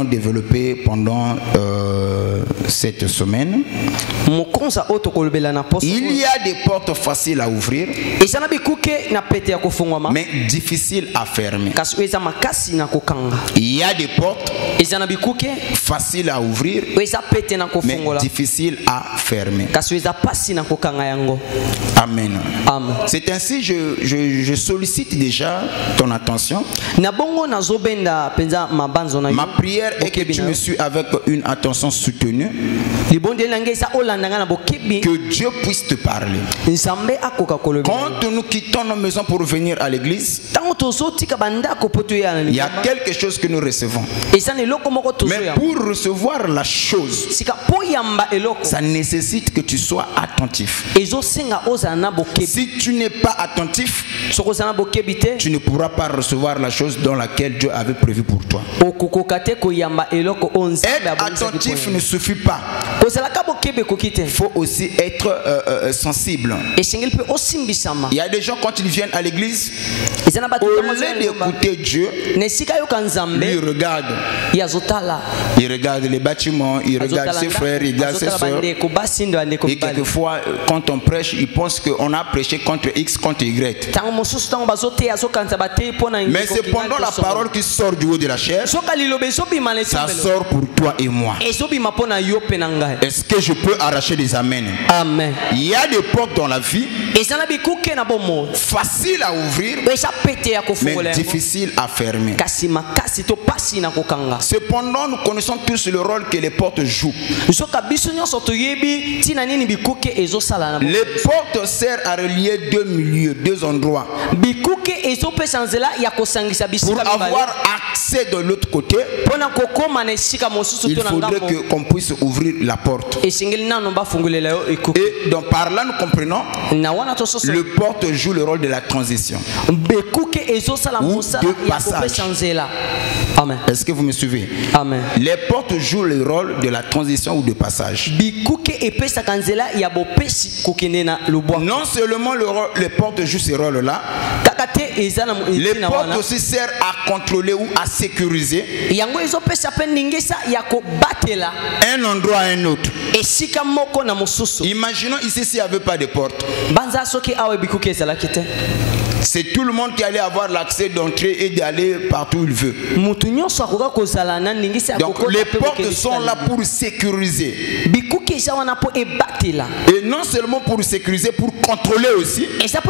allons développer pendant cette semaine. Il y a des portes faciles à ouvrir, mais difficiles à fermer. Il y a des portes faciles à ouvrir, mais difficiles à fermer. Amen. C'est ainsi je sollicite déjà ton attention. Ma prière est que tu me suis avec une attention soutenue, que Dieu puisse te parler. Quand nous quittons nos maisons pour venir à l'église, il y a quelque chose que nous recevons. Mais pour recevoir la chose, ça nécessite que tu sois attentif. Si tu n'es pas attentif, tu ne pourras pas recevoir la chose dans laquelle Dieu avait prévu pour toi. Être attentif ne suffit pas. Il faut aussi être sensible. Il y a des gens, quand ils viennent à l'église, au lieu d'écouter Dieu, ils regardent. Ils regardent les bâtiments, ils regardent ses frères, ils regardent ses soeurs. Et quelquefois, quand on prêche, ils pensent qu'on a prêché contre X, contre Y. Mais c'est pendant la parole qui sort du haut de la chair, ça sort pour toi et moi. Est-ce que je peux arracher des amens? Amen. Il y a des portes dans la vie faciles à ouvrir, mais difficiles à fermer. Cependant, nous connaissons tous le rôle que les portes jouent. Les portes servent à relier deux milieux, deux endroits. Pour avoir accès de l'autre côté, il faudrait qu'on puisse ouvrir la porte. Et donc par là nous comprenons, le porte joue le rôle de la transition ou de passage. Amen. Est-ce que vous me suivez? Amen. Les portes jouent le rôle de la transition ou de passage. Non seulement les portes jouent ce rôle-là, les portes aussi servent à contrôler ou à sécuriser un endroit à un autre. Imaginons ici s'il n'y avait pas de porte. C'est tout le monde qui allait avoir l'accès d'entrer et d'aller partout où il veut. Donc les portes sont là pour sécuriser. Et non seulement pour sécuriser, pour contrôler aussi. Ça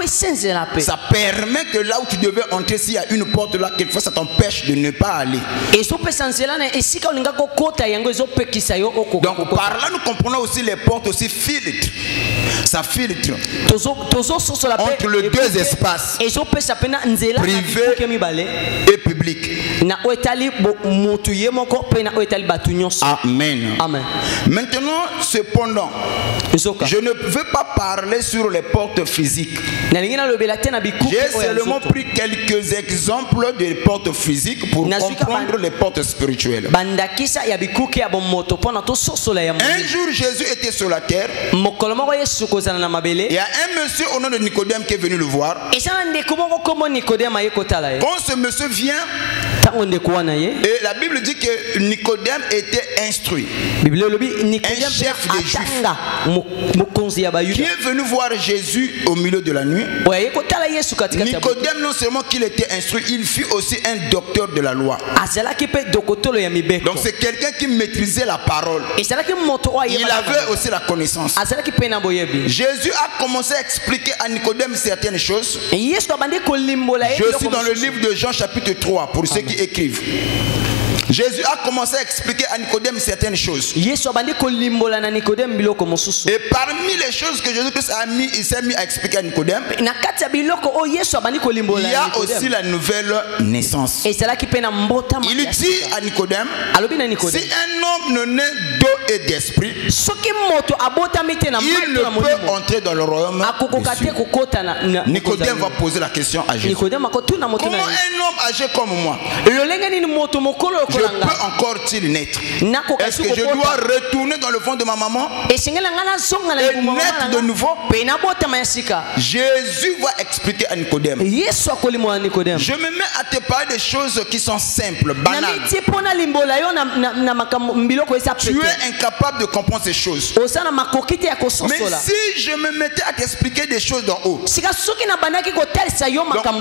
permet que là où tu devais entrer, s'il y a une porte là, quelquefois ça t'empêche de ne pas aller. Donc par là nous comprenons aussi les portes aussi filtrent. Ça filtre entre les deux espaces, privé et public. Amen. Amen. Maintenant, cependant, je ne veux pas parler sur les portes physiques. J'ai seulement pris quelques exemples des portes physiques pour comprendre les portes spirituelles. Un jour, Jésus était sur la terre. Il y a un monsieur au nom de Nicodème qui est venu le voir. Quand ce monsieur vient, et la Bible dit que Nicodème était instruit, un chef des Juifs, qui est venu voir Jésus au milieu de la nuit. Nicodème, non seulement qu'il était instruit, il fut aussi un docteur de la loi. Donc c'est quelqu'un qui maîtrisait la parole. Il avait aussi la connaissance. Jésus a commencé à expliquer à Nicodème certaines choses. Je suis dans le livre de Jean chapitre 3 pour ceux qui écrivent. Jésus a commencé à expliquer à Nicodème certaines choses. Et parmi les choses que Jésus il s'est mis à expliquer à Nicodème, il y a aussi la nouvelle naissance. Il dit à Nicodème, si un homme ne naît d'eau et d'esprit, il ne peut entrer dans le royaume des cieux. Nicodème va poser la question à Jésus. Comment un homme âgé comme moi, peux encore-il naître? Est-ce que je dois retourner dans le fond de ma maman et naître de nouveau? Jésus va expliquer à Nicodème. Je me mets à te parler des choses qui sont simples, banales. Tu es incapable de comprendre ces choses. Mais si je me mettais à t'expliquer des choses d'en haut, donc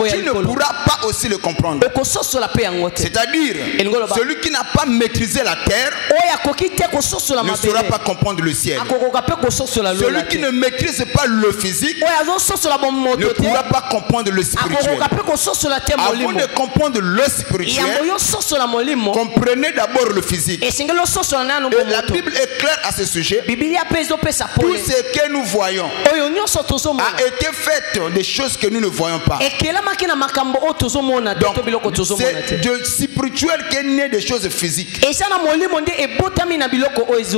tu ne pourras pas aussi le comprendre. C'est-à-dire, celui qui n'a pas maîtrisé la terre ne saura pas comprendre le ciel. Celui qui ne maîtrise pas le physique ne pourra pas comprendre le spirituel. Avant de comprendre le spirituel, comprenez d'abord le physique. Et la Bible est claire à ce sujet. Tout ce que nous voyons a été fait des choses que nous ne voyons pas. Donc, c'est de spirituel qu'est né des choses physiques.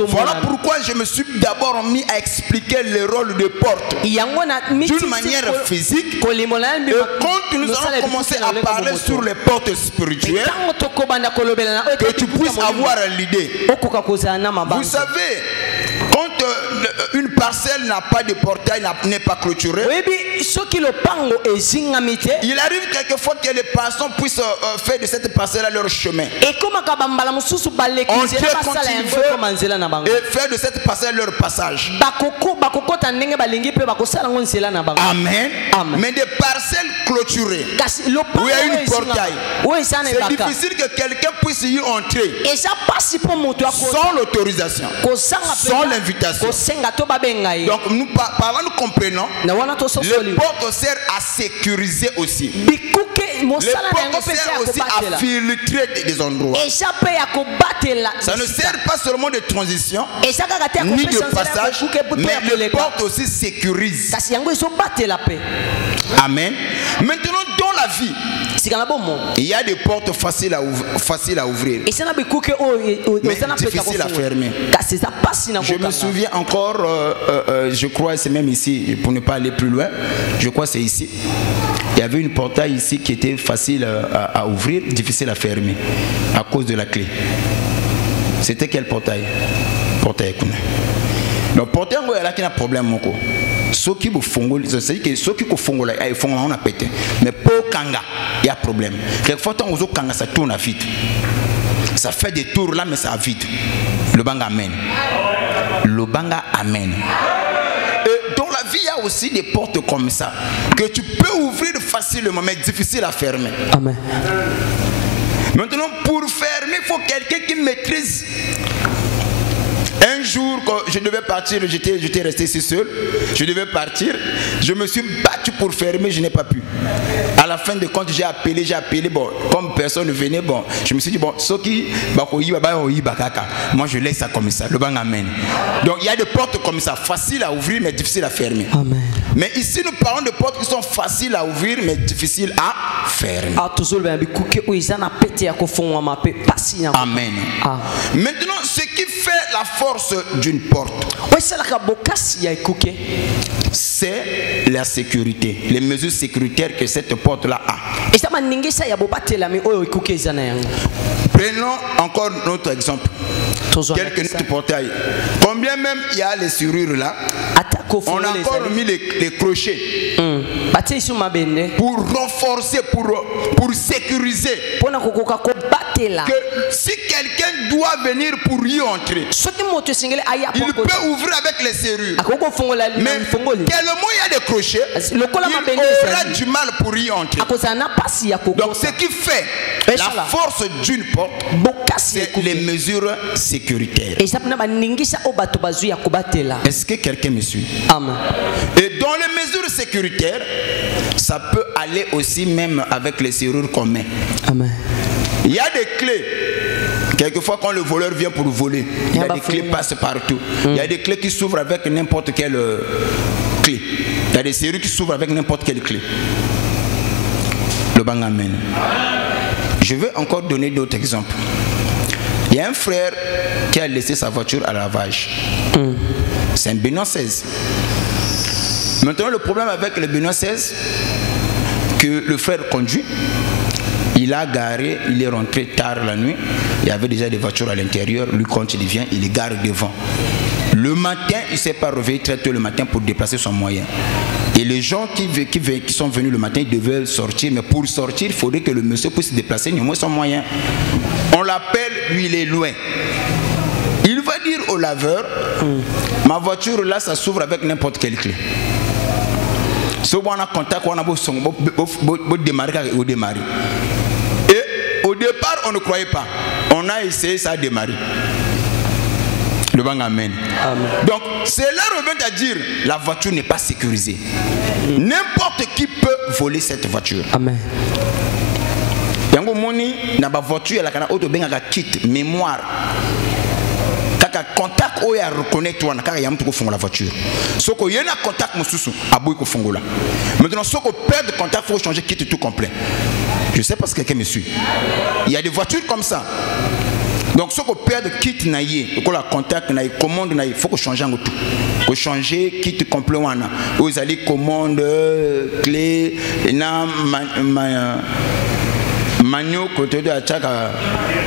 Voilà pourquoi je me suis d'abord mis à expliquer le rôle de porte d'une manière physique. Et quand nous allons commencer à parler sur les portes spirituelles, que tu puisses avoir l'idée. Vous savez, quand une parcelle n'a pas de portail, n'est pas clôturée, il arrive quelquefois que les passants puissent faire de cette parcelle leur chemin. Entrer quand ils veulent et faire de cette parcelle leur passage. Amen. Mais des parcelles clôturées, où il y a une portail, c'est difficile que quelqu'un puisse y entrer sans l'autorisation, sans l'invitation. Donc nous parlons, nous comprenons. Les portes servent à sécuriser aussi. Les portes servent aussi à filtrer des endroits. Ça ne sert pas seulement de transition ni de passage, mais les portes aussi sécurisent. Amen. Maintenant, dans la vie, il y a des portes faciles à ouvrir, mais difficiles à fermer. Je me souviens encore, je crois c'est même ici, pour ne pas aller plus loin, je crois c'est ici. Il y avait une portail ici qui était facile à ouvrir, difficile à fermer, à cause de la clé. C'était quel portail? Portail. Donc portail, il y a là qui a un problème. Ceux qui font, ceux qui font là, ils font on a pété. Mais pour Kanga, il y a problème. Quelquefois, quand on Kanga, ça tourne à vite. Ça fait des tours là, mais ça vite. Le banga amen. Le banga amen. Et dans la vie, il y a aussi des portes comme ça que tu peux ouvrir facilement, mais difficile à fermer. Amen. Maintenant, pour fermer, il faut quelqu'un qui maîtrise. Un jour, quand je devais partir, j'étais resté ici seul. Je devais partir. Je me suis battu pour fermer, je n'ai pas pu. À la fin de compte, j'ai appelé. Bon, comme personne ne venait, bon, je me suis dit, bon, moi je laisse ça comme ça. Le bang amen. Donc il y a des portes comme ça, faciles à ouvrir, mais difficiles à fermer. Amen. Mais ici, nous parlons de portes qui sont faciles à ouvrir, mais difficiles à fermer. Amen. Maintenant, ce qui fait la force d'une porte, c'est la sécurité, les mesures sécuritaires que cette porte-là a. Prenons encore notre exemple. Quelques portails. Combien même il y a les serrures là, on a encore mis les crochets pour renforcer, pour sécuriser. Que si quelqu'un doit venir pour y entrer, il peut ouvrir avec les serrures. Mais tellement il y a des crochets, il aura du mal pour y entrer. Donc ce qui fait la force d'une porte, c'est les mesures sécuritaires. Est-ce que quelqu'un me suit? Amen. Et dans les mesures sécuritaires, ça peut aller aussi même avec les serrures qu'on met. Amen. Il y a des clés. Quelquefois, quand le voleur vient pour voler, il y a des clés qui passent partout. Il y a des clés qui s'ouvrent avec n'importe quelle clé. Il y a des serrures qui s'ouvrent avec n'importe quelle clé. Le bang amen. Je vais encore donner d'autres exemples. Il y a un frère qui a laissé sa voiture à lavage. C'est un Benoît XVI. Maintenant, le problème avec le Benoît XVI, que le frère conduit, il Il a garé, il est rentré tard la nuit. Il y avait déjà des voitures à l'intérieur. Lui, quand il vient, il les gare devant. Le matin, il ne s'est pas réveillé très tôt le matin pour déplacer son moyen. Et les gens qui sont venus le matin, ils devaient sortir. Mais pour sortir, il faudrait que le monsieur puisse se déplacer, néanmoins son moyen. On l'appelle, lui, il est loin. Il va dire au laveur, ma voiture là, ça s'ouvre avec n'importe quelle clé. Si on a contact, on a démarrer au démarrer. Et au départ, on ne croyait pas. On a essayé, ça a démarré. Le bang amen. Donc, cela revient à dire la voiture n'est pas sécurisée. N'importe qui peut voler cette voiture. Amen. Yango moni na ba voiture la kana auto benga kit mémoire. Kaka contact o ya reconnaître wana kaka yamtu ko fongola voiture. Soko yena contact mususu aboy ko fongola. Maintenant soko perdre contact faut changer kit tout complet. Je sais pas si quelqu'un me suit. Il y a des voitures comme ça. Donc ce qu'on perd de kit naïe, la contact naïe, commande naïe, faut qu'on change en tout. Faut changer kit complet wana. Vous allez commande clé na manio côté de achaka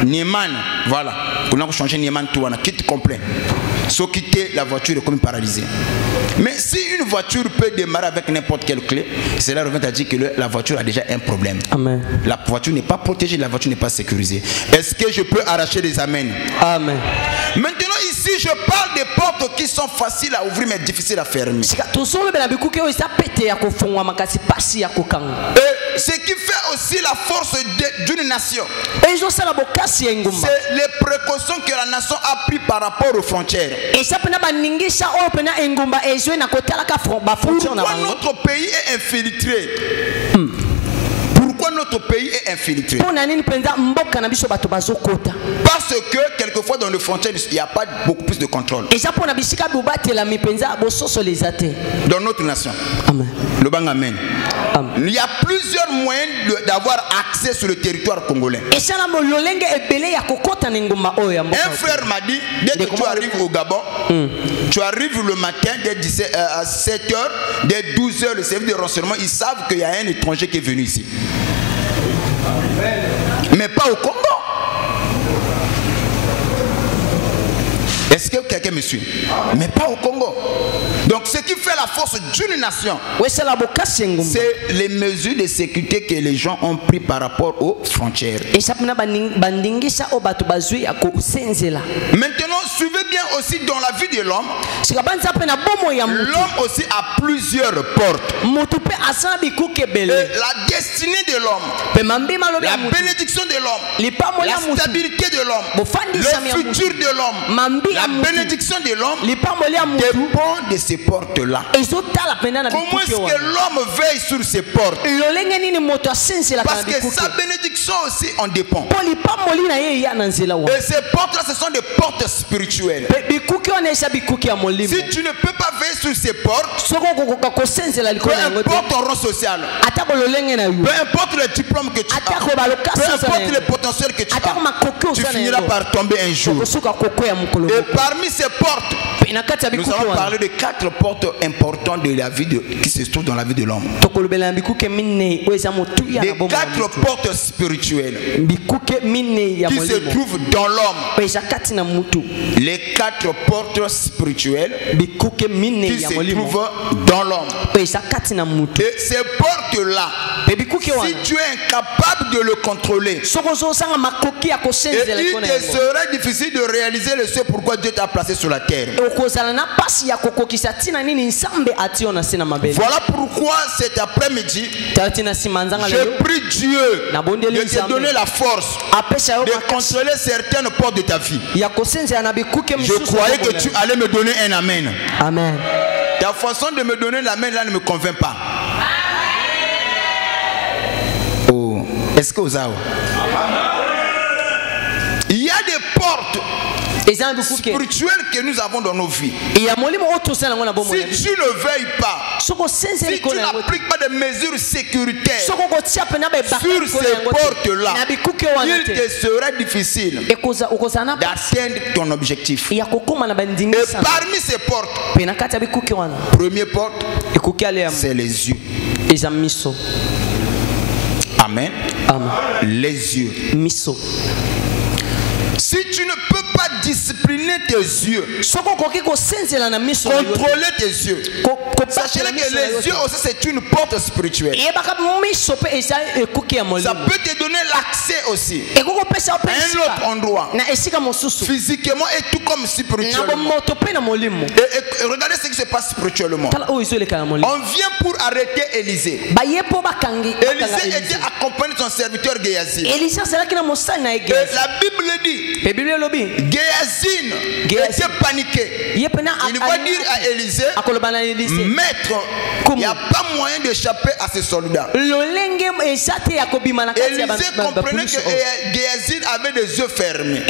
Nieman, voilà. On a changé Nieman tout wana, kit complet. Sauf quitter la voiture est comme paralysée. Mais si une voiture peut démarrer avec n'importe quelle clé, cela revient à dire que la voiture a déjà un problème. Amen. La voiture n'est pas protégée, la voiture n'est pas sécurisée. Est-ce que je peux arracher des amens? Amen. Maintenant ici, je parle des portes qui sont faciles à ouvrir mais difficiles à fermer. Et ce qui fait aussi la force d'une nation, c'est les précautions que la nation a prises par rapport aux frontières. Pourquoi notre pays est infiltré? Pourquoi notre pays est infiltré? Parce que quelquefois dans les frontières, il n'y a pas beaucoup plus de contrôle. Dans notre nation. Amen. Le bang amen. Il y a plusieurs moyens d'avoir accès sur le territoire congolais. Un frère m'a dit, dès que tu arrives au Gabon, tu arrives le matin dès 17, à 7h, dès 12h, le service de renseignement, ils savent qu'il y a un étranger qui est venu ici. Mais pas au Congo. Est-ce que quelqu'un me suit? Mais pas au Congo. Donc ce qui fait la force d'une nation, c'est les mesures de sécurité que les gens ont prises par rapport aux frontières. Maintenant, suivez bien aussi dans la vie de l'homme. L'homme aussi a plusieurs portes. Et la destinée de l'homme, la bénédiction de l'homme, la stabilité de l'homme, le futur de l'homme, la bénédiction de l'homme dépend de ces portes-là. Comment est-ce que l'homme veille sur ces portes? Parce que sa bénédiction aussi en dépend. Et ces portes-là, ce sont des portes spirituelles. Si tu ne peux pas veiller sur ces portes, peu importe ton rang social, peu importe le diplôme que tu as, peu importe le potentiel que tu as, tu finiras par tomber un jour. Et parmi ces portes, nous allons parler de 4 portes importantes de la vie qui se trouvent dans la vie de l'homme. Les 4 portes spirituelles qui se trouvent dans l'homme. Les 4 portes spirituelles qui se trouvent dans l'homme. Et ces portes-là, si tu es incapable de le contrôler, il te serait difficile de réaliser le ce pourquoi Dieu t'a placé sur la terre. Voilà pourquoi cet après-midi, je prie Dieu de te donner la force de contrôler certaines portes de ta vie. Je croyais que tu allais me donner un amen. Amen. Ta façon de me donner l'amen là ne me convainc pas. Oh, est-ce que vous avez? Il y a des portes spirituelles que nous avons dans nos vies. Si tu ne veilles pas, si tu n'appliques pas de mesures sécuritaires sur ces portes-là, il te sera difficile d'atteindre ton objectif. Et parmi ces portes, première porte, c'est les yeux. Amen. Amen. Les yeux. Miso. Si tu ne peux pas discipliner tes yeux, contrôler tes yeux, sachez que les yeux aussi c'est une porte spirituelle. Ça peut te donner l'accès aussi à un autre endroit, physiquement et tout comme spirituellement. Et regardez ce qui se passe spirituellement. On vient pour arrêter Élisée. Élisée était accompagné de son serviteur Géasi. Et la Bible dit Géasi était paniqué. Il va dire à Élisée, maître, il n'y a pas moyen d'échapper à ces soldats. Élisée comprenait que Géasi avait des yeux fermés.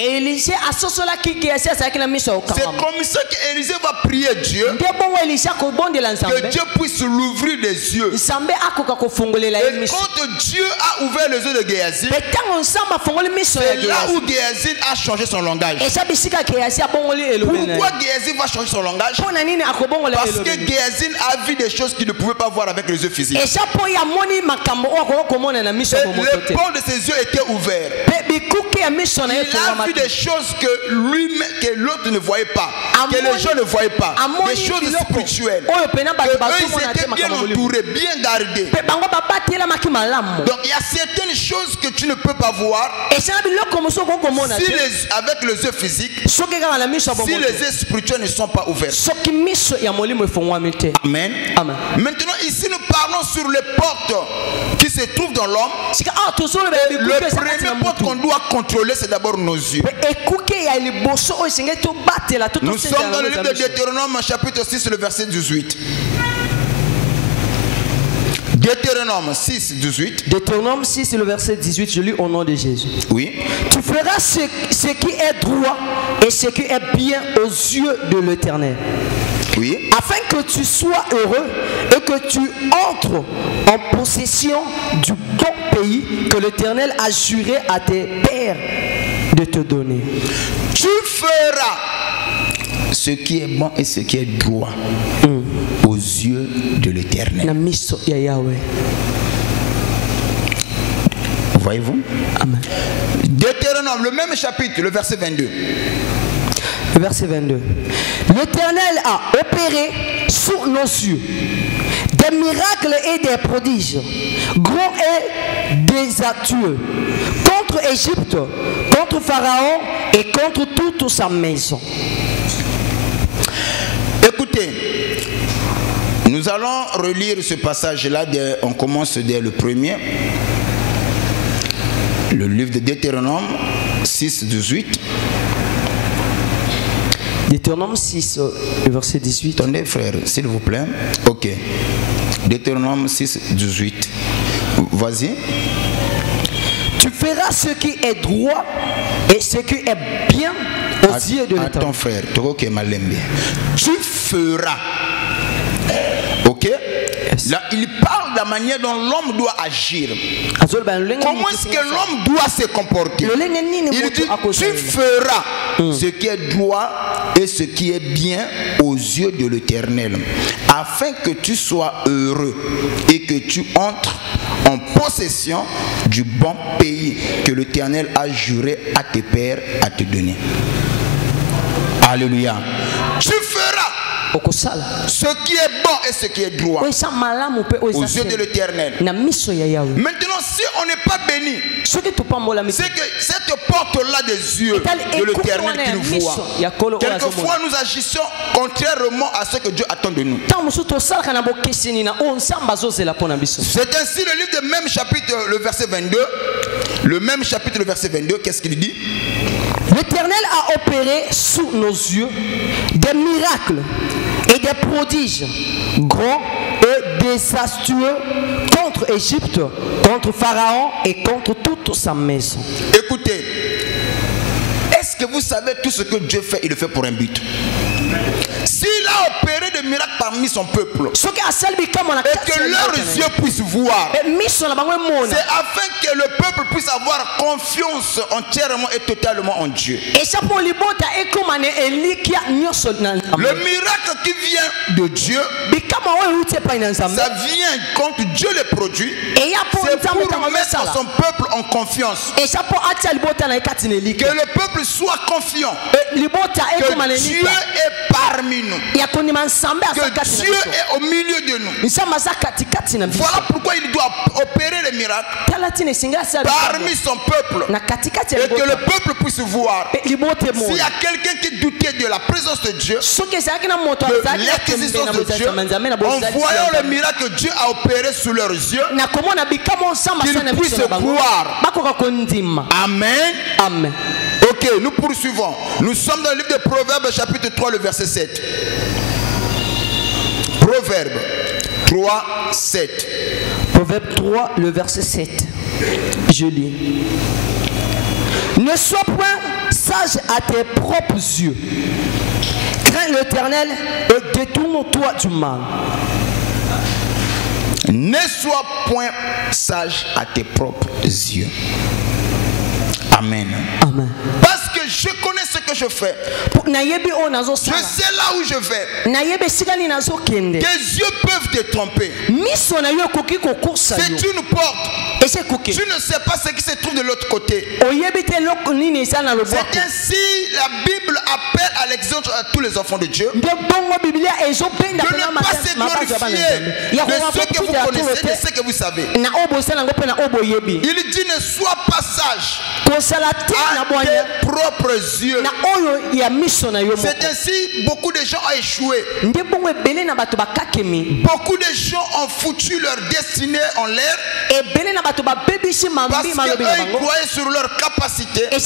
C'est comme ça qu'Élisée va prier Dieu, que Dieu puisse l'ouvrir des yeux. Et quand Dieu a ouvert les yeux de Géasi, c'est là où Géasi a changé son langage. Pourquoi Géasi va changer son langage? Parce que Géasi a vu des choses qu'il ne pouvait pas voir avec les yeux physiques. Les pans de ses yeux étaient ouverts. Il a vu des choses que l'autre ne voyait pas, que les gens ne voyaient pas, des choses spirituelles. Que eux, ils étaient bien entourés, bien gardés. Donc il y a certaines choses que tu ne peux pas voir avec les yeux physiques, si les yeux spirituels ne sont pas ouverts. Amen. Maintenant ici nous parlons sur les portes qui se trouvent dans l'homme. Le premier porte qu'on doit contrôler, c'est d'abord nos yeux. Nous sommes dans le livre de Deutéronome chapitre 6 le verset 18. Deutéronome 6, 18. Deutéronome 6, le verset 18, je lis au nom de Jésus. Oui. Tu feras ce qui est droit et ce qui est bien aux yeux de l'Éternel. Oui. Afin que tu sois heureux et que tu entres en possession du bon pays que l'Éternel a juré à tes pères de te donner. Tu feras ce qui est bon et ce qui est droit aux yeux de l'Éternel. Voyez-vous? Amen. Deutéronome, le même chapitre, le verset 22. Verset 22. L'Éternel a opéré sous nos yeux des miracles et des prodiges, grands et désastreux, contre Égypte, contre Pharaon et contre toute sa maison. Écoutez, nous allons relire ce passage-là. On commence dès le premier. Le livre de Deutéronome 6, 18. Deutéronome 6, le verset 18. Attendez, frère, s'il vous plaît. Ok. Deutéronome 6, 18. Vas-y. Tu feras ce qui est droit et ce qui est bien aux yeux de l'Éternel. Attends, frère. Tu feras. Ok? Là, il parle de la manière dont l'homme doit agir. Comment est-ce que l'homme doit se comporter? Il dit, tu feras ce qui est droit et ce qui est bien aux yeux de l'Éternel, afin que tu sois heureux et que tu entres en possession du bon pays que l'Éternel a juré à tes pères à te donner. Alléluia. Tu feras ce qui est bon et ce qui est droit aux yeux de l'Éternel. Maintenant, si on n'est pas béni, c'est que cette porte-là des yeux de l'Éternel qui nous voit, quelquefois nous agissons contrairement à ce que Dieu attend de nous. C'est ainsi le livre de même chapitre, le verset 22. Le même chapitre, le verset 22, qu'est-ce qu'il dit? L'Éternel a opéré sous nos yeux des miracles et des prodiges grands et désastreux contre Égypte, contre Pharaon et contre toute sa maison. Écoutez, est-ce que vous savez tout ce que Dieu fait, il le fait pour un but? S'il a opéré des miracles parmi son peuple et que leurs yeux puissent voir. C'est afin que le peuple puisse avoir confiance entièrement et totalement en Dieu. Le miracle qui vient de Dieu, ça vient quand Dieu le produit. C'est pour mettre son peuple en confiance. Que le peuple soit confiant que Dieu est parmi nous, que Dieu est au milieu de nous. Voilà pourquoi il doit opérer les miracles parmi son peuple et que le peuple puisse voir. S'il y a quelqu'un qui doutait de la présence de Dieu, de l'existence de Dieu, en voyant le miracle que Dieu a opéré sous leurs yeux, qu'ils puissent croire. Amen. Amen. Ok, nous poursuivons. Nous sommes dans le livre de Proverbes, chapitre 3, le verset 7. Proverbes 3, 7. Proverbe 3, le verset 7. Je lis. Ne sois point sage à tes propres yeux. Crains l'Éternel et détourne-toi du mal. Ne sois point sage à tes propres yeux. Amen. Amen. Parce que je connais ce que je fais. Je sais là où je vais. Tes yeux peuvent te tromper. C'est une porte. Tu ne sais pas ce qui se trouve de l'autre côté. C'est ainsi la Bible appelle à l'exemple à tous les enfants de Dieu de ne pas se glorifier de ce que vous connaissez, de ce que vous savez. Il dit ne sois pas sage à tes propres yeux. C'est ainsi beaucoup de gens ont échoué. Beaucoup de gens ont foutu leur destinée en l'air parce qu'ils croyaient sur leur capacité, parce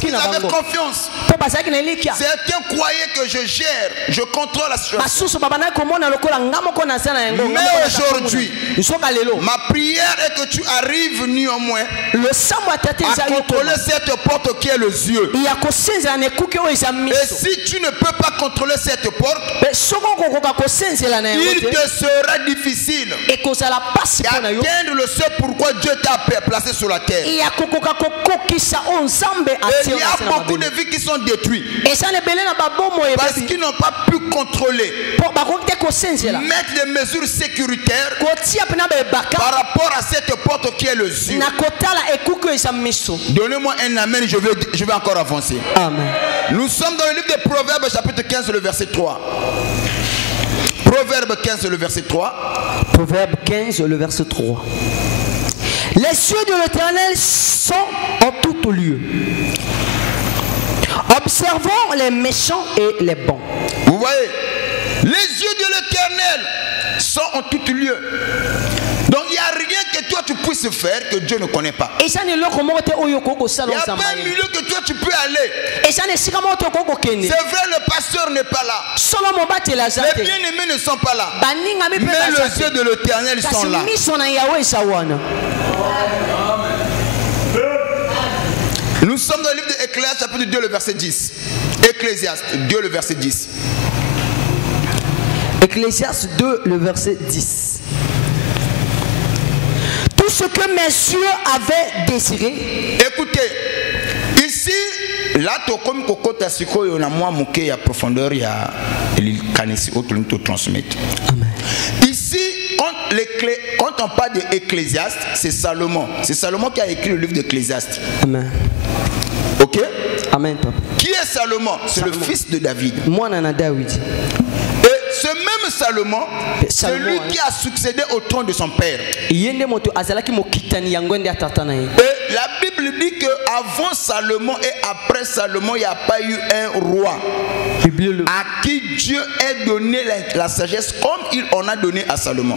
qu'ils avaient confiance. Certains croyaient que je gère, je contrôle la situation. Mais aujourd'hui, ma prière est que tu arrives néanmoins à contrôler cette porte qui est le yeux. Et si tu ne peux pas contrôler cette porte, il te sera difficile d'atteindre le seul pourquoi Dieu t'a placé sur la terre. Et il y a beaucoup de vies qui sont détruites parce qu'ils n'ont pas pu contrôler, mettre des mesures sécuritaires par rapport à cette porte qui est le yeux. Donnez-moi un amen, je vais encore avancer. Amen. Nous sommes dans le livre de Proverbes, chapitre 15, le verset 3. Proverbe 15, le verset 3. Proverbe 15, le verset 3. Les cieux de l'Éternel sont en tout lieu. Observons les méchants et les bons. Vous voyez, les yeux de l'Éternel sont en tout lieu. Donc il n'y a rien que toi tu puisses faire que Dieu ne connaît pas. Il n'y a pas un milieu que toi tu peux aller. C'est vrai, le pasteur n'est pas là. Les bien-aimés ne sont pas là. Mais les yeux de l'Éternel sont là. Nous sommes dans le livre d'Ecclésiaste, chapitre 2, le verset 10. Ecclésiaste 2, le verset 10. Ecclésiaste 2, le verset 10. Tout ce que mes yeux avaient désiré. Écoutez, ici, là, tu comme kokota siko yo na moi muke ya profondeur ya kanisi autre nous transmettre. Ici, quand on parle d'Ecclésiaste, c'est Salomon. C'est Salomon qui a écrit le livre d'Ecclésiaste. Amen. Ok? Amen, papa. Qui est Salomon? C'est le fils de David. Moi, nana David. Ce même Salomon, c'est lui qui a succédé au trône de son père. Et la Bible dit qu'avant Salomon et après Salomon, il n'y a pas eu un roi à qui Dieu ait donné la sagesse comme il en a donné à Salomon.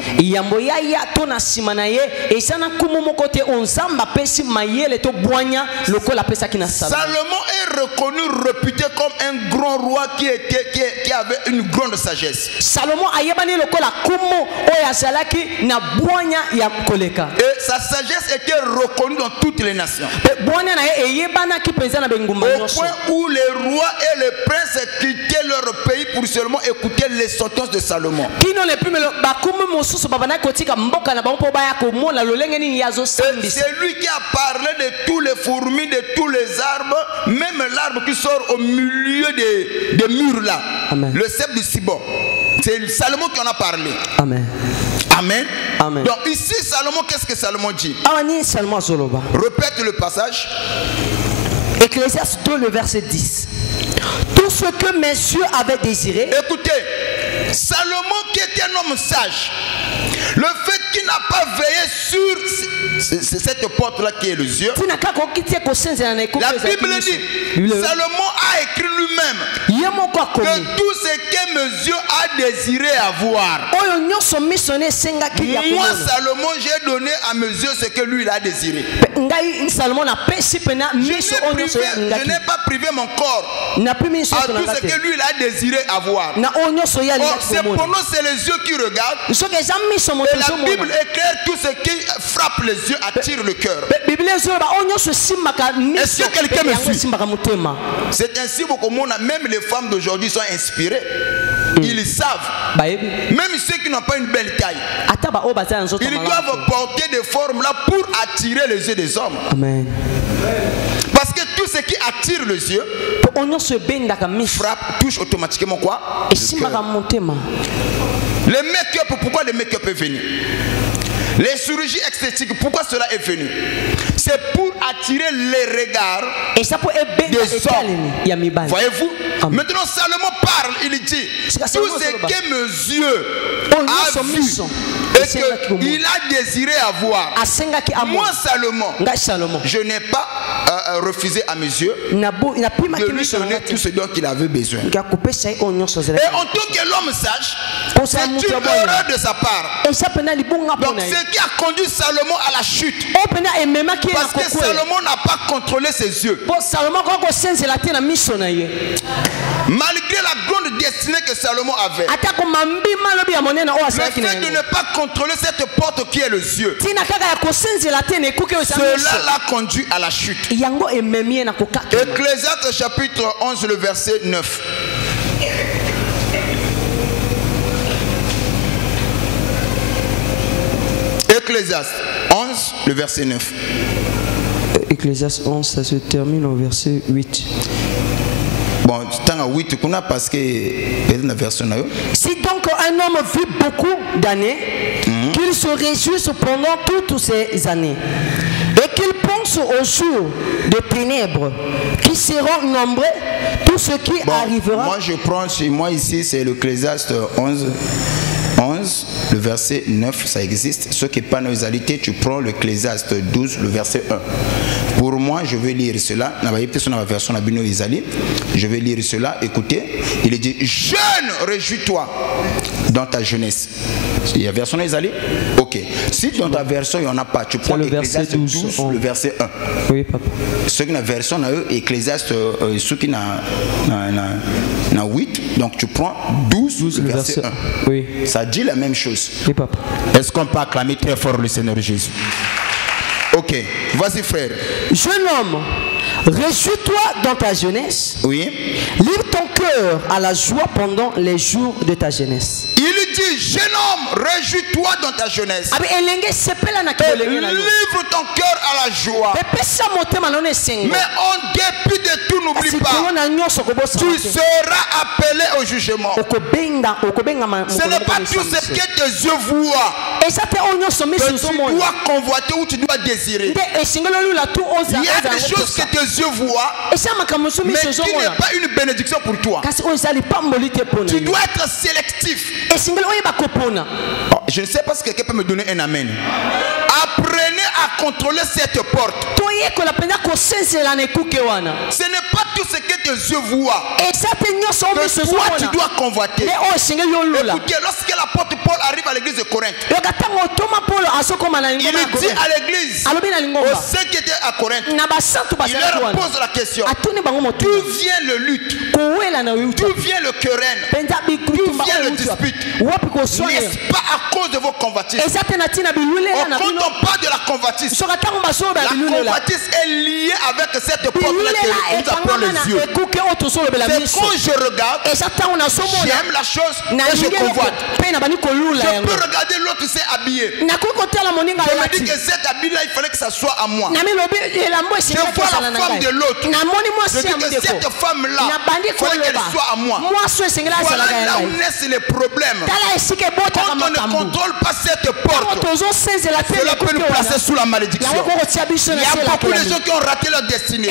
Salomon est reconnu, réputé comme un grand roi qui avait une grande sagesse. Salomon ayebani lokola kumo oyazalaki na bwanya ya koleka. Et sa sagesse était reconnue dans toutes les nations. Au point où les rois et les princes quittaient leur pays pour seulement écouter les sentences de Salomon. C'est lui qui a parlé de tous les fourmis, de tous les arbres, même l'arbre qui sort au milieu des murs là. Amen. Le cep de Sibon. C'est Salomon qui en a parlé. Amen. Amen. Amen. Donc ici, Salomon, qu'est-ce que Salomon dit? Répète le passage. Ecclésiaste 2, le verset 10. Tout ce que mes yeux avaient désiré. Écoutez, Salomon qui était un homme sage, le fait qu'il n'a pas veillé sur cette porte-là qui est les yeux, la Bible dit, Salomon a écrit lui-même que tout ce que mes yeux a désiré avoir, moi Salomon j'ai donné à mes yeux ce que lui il a désiré. Je n'ai pas privé mon corps à tout ce que lui il a désiré avoir. C'est pour nous, c'est les yeux qui regardent. Et la Bible est claire, tout ce qui frappe les yeux attire le cœur. Est-ce que quelqu'un me suit? C'est ainsi que même les femmes d'aujourd'hui sont inspirées. Ils savent. Même ceux qui n'ont pas une belle taille, ils doivent porter des formes là pour attirer les yeux des hommes. Amen. Parce que tout ce qui attire les yeux frappe, touche automatiquement quoi? Le make-up, pourquoi le make-up est venu? Les chirurgies esthétiques, pourquoi cela est venu? C'est pour attirer les regards des hommes. Voyez-vous? Maintenant Salomon parle, il dit tout ce que mes yeux ont vu et qu'il a désiré avoir. Moi Salomon, je n'ai pas refusé à mes yeux de lui donner tout ce dont il avait besoin. Et en tant que l'homme sage, c'est une erreur de sa part. Donc ce qui a conduit Salomon à la chute, parce que Salomon n'a pas contrôlé ses yeux. Malgré la grande destinée que Salomon avait, le fait de ne pas contrôler cette porte qui est le yeux, cela l'a conduit à la chute. Ecclésiaste chapitre 11, le verset 9. Ecclésiaste 11, le verset 9. Ecclésiaste 11, ça se termine au verset 8. Bon, c'est un 8 qu'on a parce que la version. Si donc un homme vit beaucoup d'années, qu'il se réjouisse pendant toutes ces années, et qu'il pense aux jours de ténèbres qui seront nombreux, tout ce qui arrivera. Moi je prends chez moi ici, c'est l'Ecclésiaste 11, le verset 9, ça existe. Ce qui n'est pas neutralité, tu prends l'Ecclésiaste 12, le verset 1. Pour moi, je vais lire cela. Je vais lire cela. Écoutez, il est dit jeune, réjouis-toi dans ta jeunesse. Il y a version Isaïe? Ok. Si dans ta version, il n'y en a pas, tu prends l'Ecclésiaste 12, le verset 1. Oui, papa. Ceux qui ont la version, Ecclésiaste, ceux qui ont 8, donc tu prends 12, le verset 1. Oui. Ça dit la même chose. Oui, papa. Est-ce qu'on peut acclamer très fort le Seigneur Jésus? Ok, vas-y frère. Jeune homme, réjouis-toi dans ta jeunesse. Oui. Livre ton cœur à la joie pendant les jours de ta jeunesse. Il dit, jeune homme, réjouis-toi dans ta jeunesse. Livre ton cœur à la joie. Mais en dépit de tout, n'oublie pas, tu seras appelé au jugement. Ce n'est pas tout ce que tes yeux voient que tu dois convoiter ou tu dois désirer. Il y a des choses que tes yeux voient, mais qui n'est pas une bénédiction pour toi. Tu dois être sélectif. Oh, je ne sais pas si quelqu'un peut me donner un amen. Apprenez à contrôler cette porte. Ce n'est pas tout ce que tes yeux voient que toi tu dois convoiter. Écoutez, lorsque la l'apôtre Paul arrive à l'église de Corinthe, il dit à l'église, aux saints qui étaient à Corinthe, il leur pose la question, d'où vient le lutte, d'où vient le querelle, d'où vient le dispute? N'est-ce pas à cause de vos convoitises? Quand on parle de la convoitise, la convoitise est liée avec cette porte-là que nous appelons les yeux. C'est quand je regarde, j'aime la chose et je convoite. Je peux regarder l'autre s'est habillé. Je me dis que cet habit-là, il fallait que ça soit à moi. Je vois la femme de l'autre. Je dis que cette femme-là, il fallait qu'elle soit à moi. Voilà là où naissent les problèmes. Quand on ne contrôle pas cette porte, cela peut nous placer sous la malédiction. Il y a beaucoup de gens qui ont raté leur destinée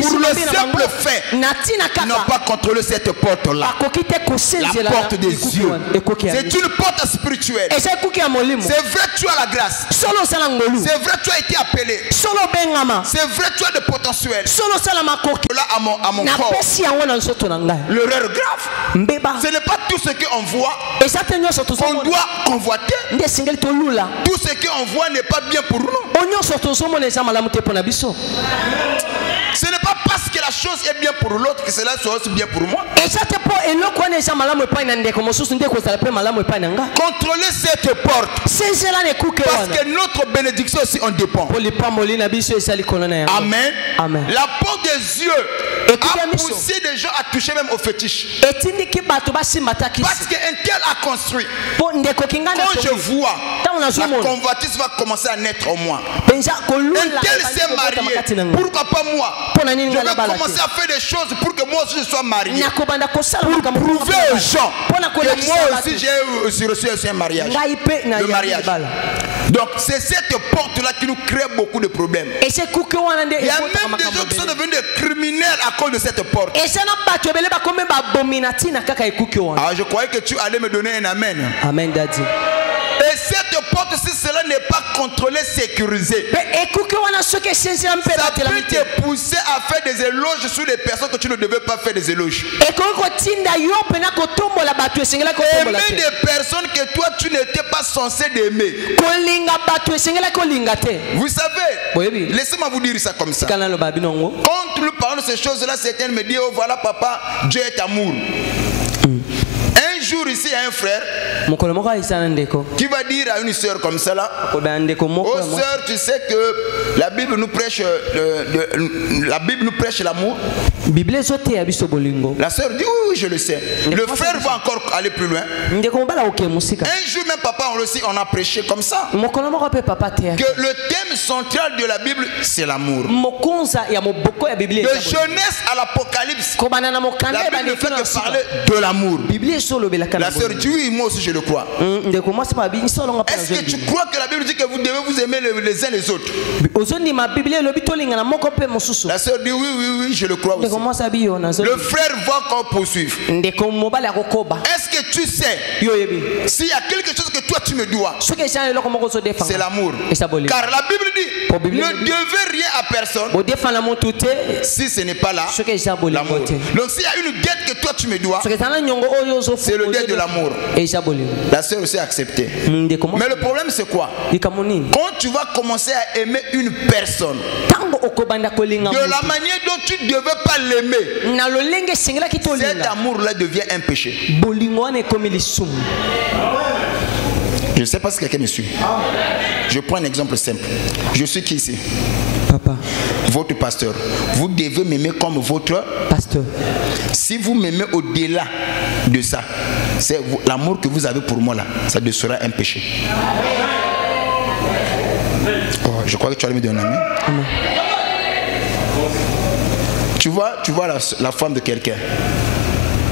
pour le simple fait qu'ils n'ont pas contrôlé cette porte-là. La porte des yeux. C'est une porte spirituelle. C'est vrai que tu as la grâce. C'est vrai que tu as été appelé. C'est vrai que tu as de potentiel. Là à mon corps. L'erreur grave. Ce n'est pas tout ce qu'on voit qu'on doit convoiter. Tout ce qu'on voit n'est pas bien pour nous. Ce n'est pas parce que la chose est bien pour l'autre que cela soit aussi bien pour moi. Contrôlez cette porte. Parce que notre bénédiction aussi en dépend. Amen. Amen. La porte des yeux a poussé des gens à toucher même au fétiche. Parce qu'un tel a construit. Quand je vois, la convoitise va commencer à naître en moi. Un tel s'est marié. Pourquoi pas moi? Je vais commencer à faire des choses pour que moi aussi je sois marié. Pour prouver aux gens que moi aussi j'ai reçu un mariage. Le mariage. Donc c'est cette porte-là qui nous crée beaucoup de problèmes. Il y a même des gens qui sont devenus des criminels à cause de cette porte. Alors je croyais que tu allais me donner un amen. Amen, Daddy. Et cette porte, si cela n'est pas contrôlé, sécurisé, ça peut te pousser à faire des éloges sur les personnes que tu ne devais pas faire des éloges. Aimer des personnes que toi tu n'étais pas censé d'aimer. Vous savez, laissez-moi vous dire ça comme ça. Quand nous parlons de ces choses-là, certains me disent, oh voilà papa, Dieu est amour. Un jour ici, il y a un frère qui va dire à une soeur comme ça là, oh soeur, tu sais que la Bible nous prêche l'amour. La soeur dit oui, je le sais. Le frère va encore aller plus loin. Un jour même papa, on a prêché comme ça que le thème central de la Bible c'est l'amour. De Genèse à l'Apocalypse, la Bible ne fait que parler de l'amour. La sœur dit oui, moi aussi je le crois. Est-ce que tu crois que la Bible dit que vous devez vous aimer les uns les autres? La sœur dit oui, je le crois aussi. Le frère va encore poursuivre. Est-ce que tu sais s'il y a quelque chose que toi tu me dois, c'est l'amour. Car la Bible dit ne devez rien à personne si ce n'est pas là l'amour. Donc s'il y a une dette que toi tu me dois, c'est le dette de l'amour. La sœur aussi a accepté. Mais le problème c'est quoi? Quand tu vas commencer à aimer une personne de la manière dont tu ne devais pas l'aimer, cet amour-là devient un péché. Je ne sais pas si quelqu'un me suit. Je prends un exemple simple. Je suis qui ici? Papa. Votre pasteur. Vous devez m'aimer comme votre pasteur. Si vous m'aimez au-delà de ça, c'est l'amour que vous avez pour moi là, ça sera un péché. Oh, je crois que tu allais me donner un amen. Amen. Tu vois la femme de quelqu'un.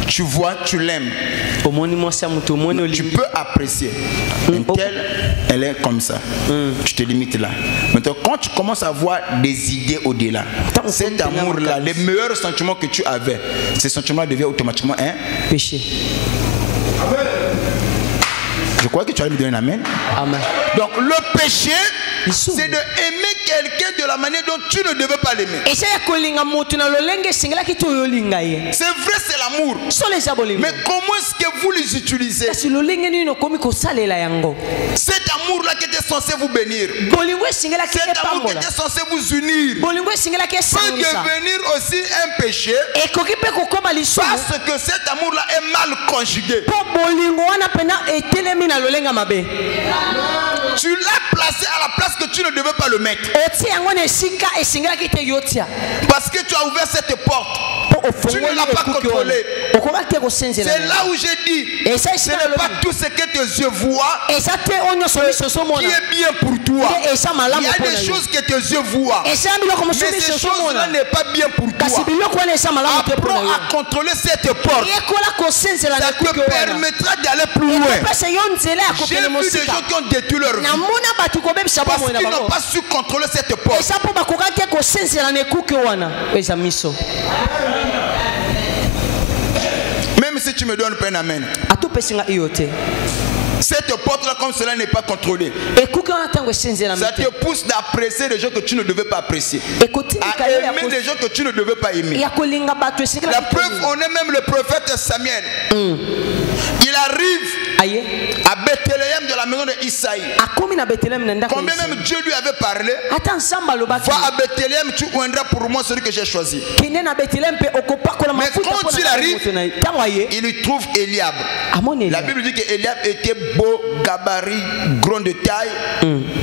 Tu vois, tu l'aimes. Tu peux apprécier. Elle est comme ça. Tu te limites là. Maintenant, quand tu commences à avoir des idées au-delà, cet amour-là, les meilleurs sentiments que tu avais, ces sentiments deviennent automatiquement un péché. Je crois que tu allais me donner un amen. Amen. Donc le péché, c'est de aimer quelqu'un de la manière dont tu ne devais pas l'aimer. C'est vrai, c'est l'amour. Mais comment est-ce que vous les utilisez? Cet amour-là qui était censé vous bénir, cet amour qui était censé vous unir, peut devenir aussi un péché parce que cet amour-là est mal conjugué. Tu l'as placé à la place que tu ne devais pas le mettre. Parce que tu as ouvert cette porte. Tu ne l'as pas contrôlé. C'est là où j'ai dit, ce n'est pas tout ce que tes yeux voient qui est bien pour toi. Il y a des choses que tes yeux voient, mais ces choses-là n'est pas bien pour toi. Apprends à contrôler cette porte. Ça te permettra d'aller plus loin. J'ai vu des gens qui ont détruit leur vie parce qu'ils n'ont pas su contrôler cette porte. Même si tu me donnes pas un amen, cette porte-là, comme cela n'est pas contrôlée, ça te pousse d'apprécier des gens que tu ne devais pas apprécier, à aimer des gens que tu ne devais pas aimer. La preuve, on est même le prophète Samuel. Il arrive à Bethléem de la maison de Isaïe. Combien même Dieu lui avait parlé, va à Bethléem, tu oindras pour moi celui que j'ai choisi. Mais quand il arrive, il y trouve Eliab. La Bible dit qu'Eliab était beau, gabarit, grand de taille.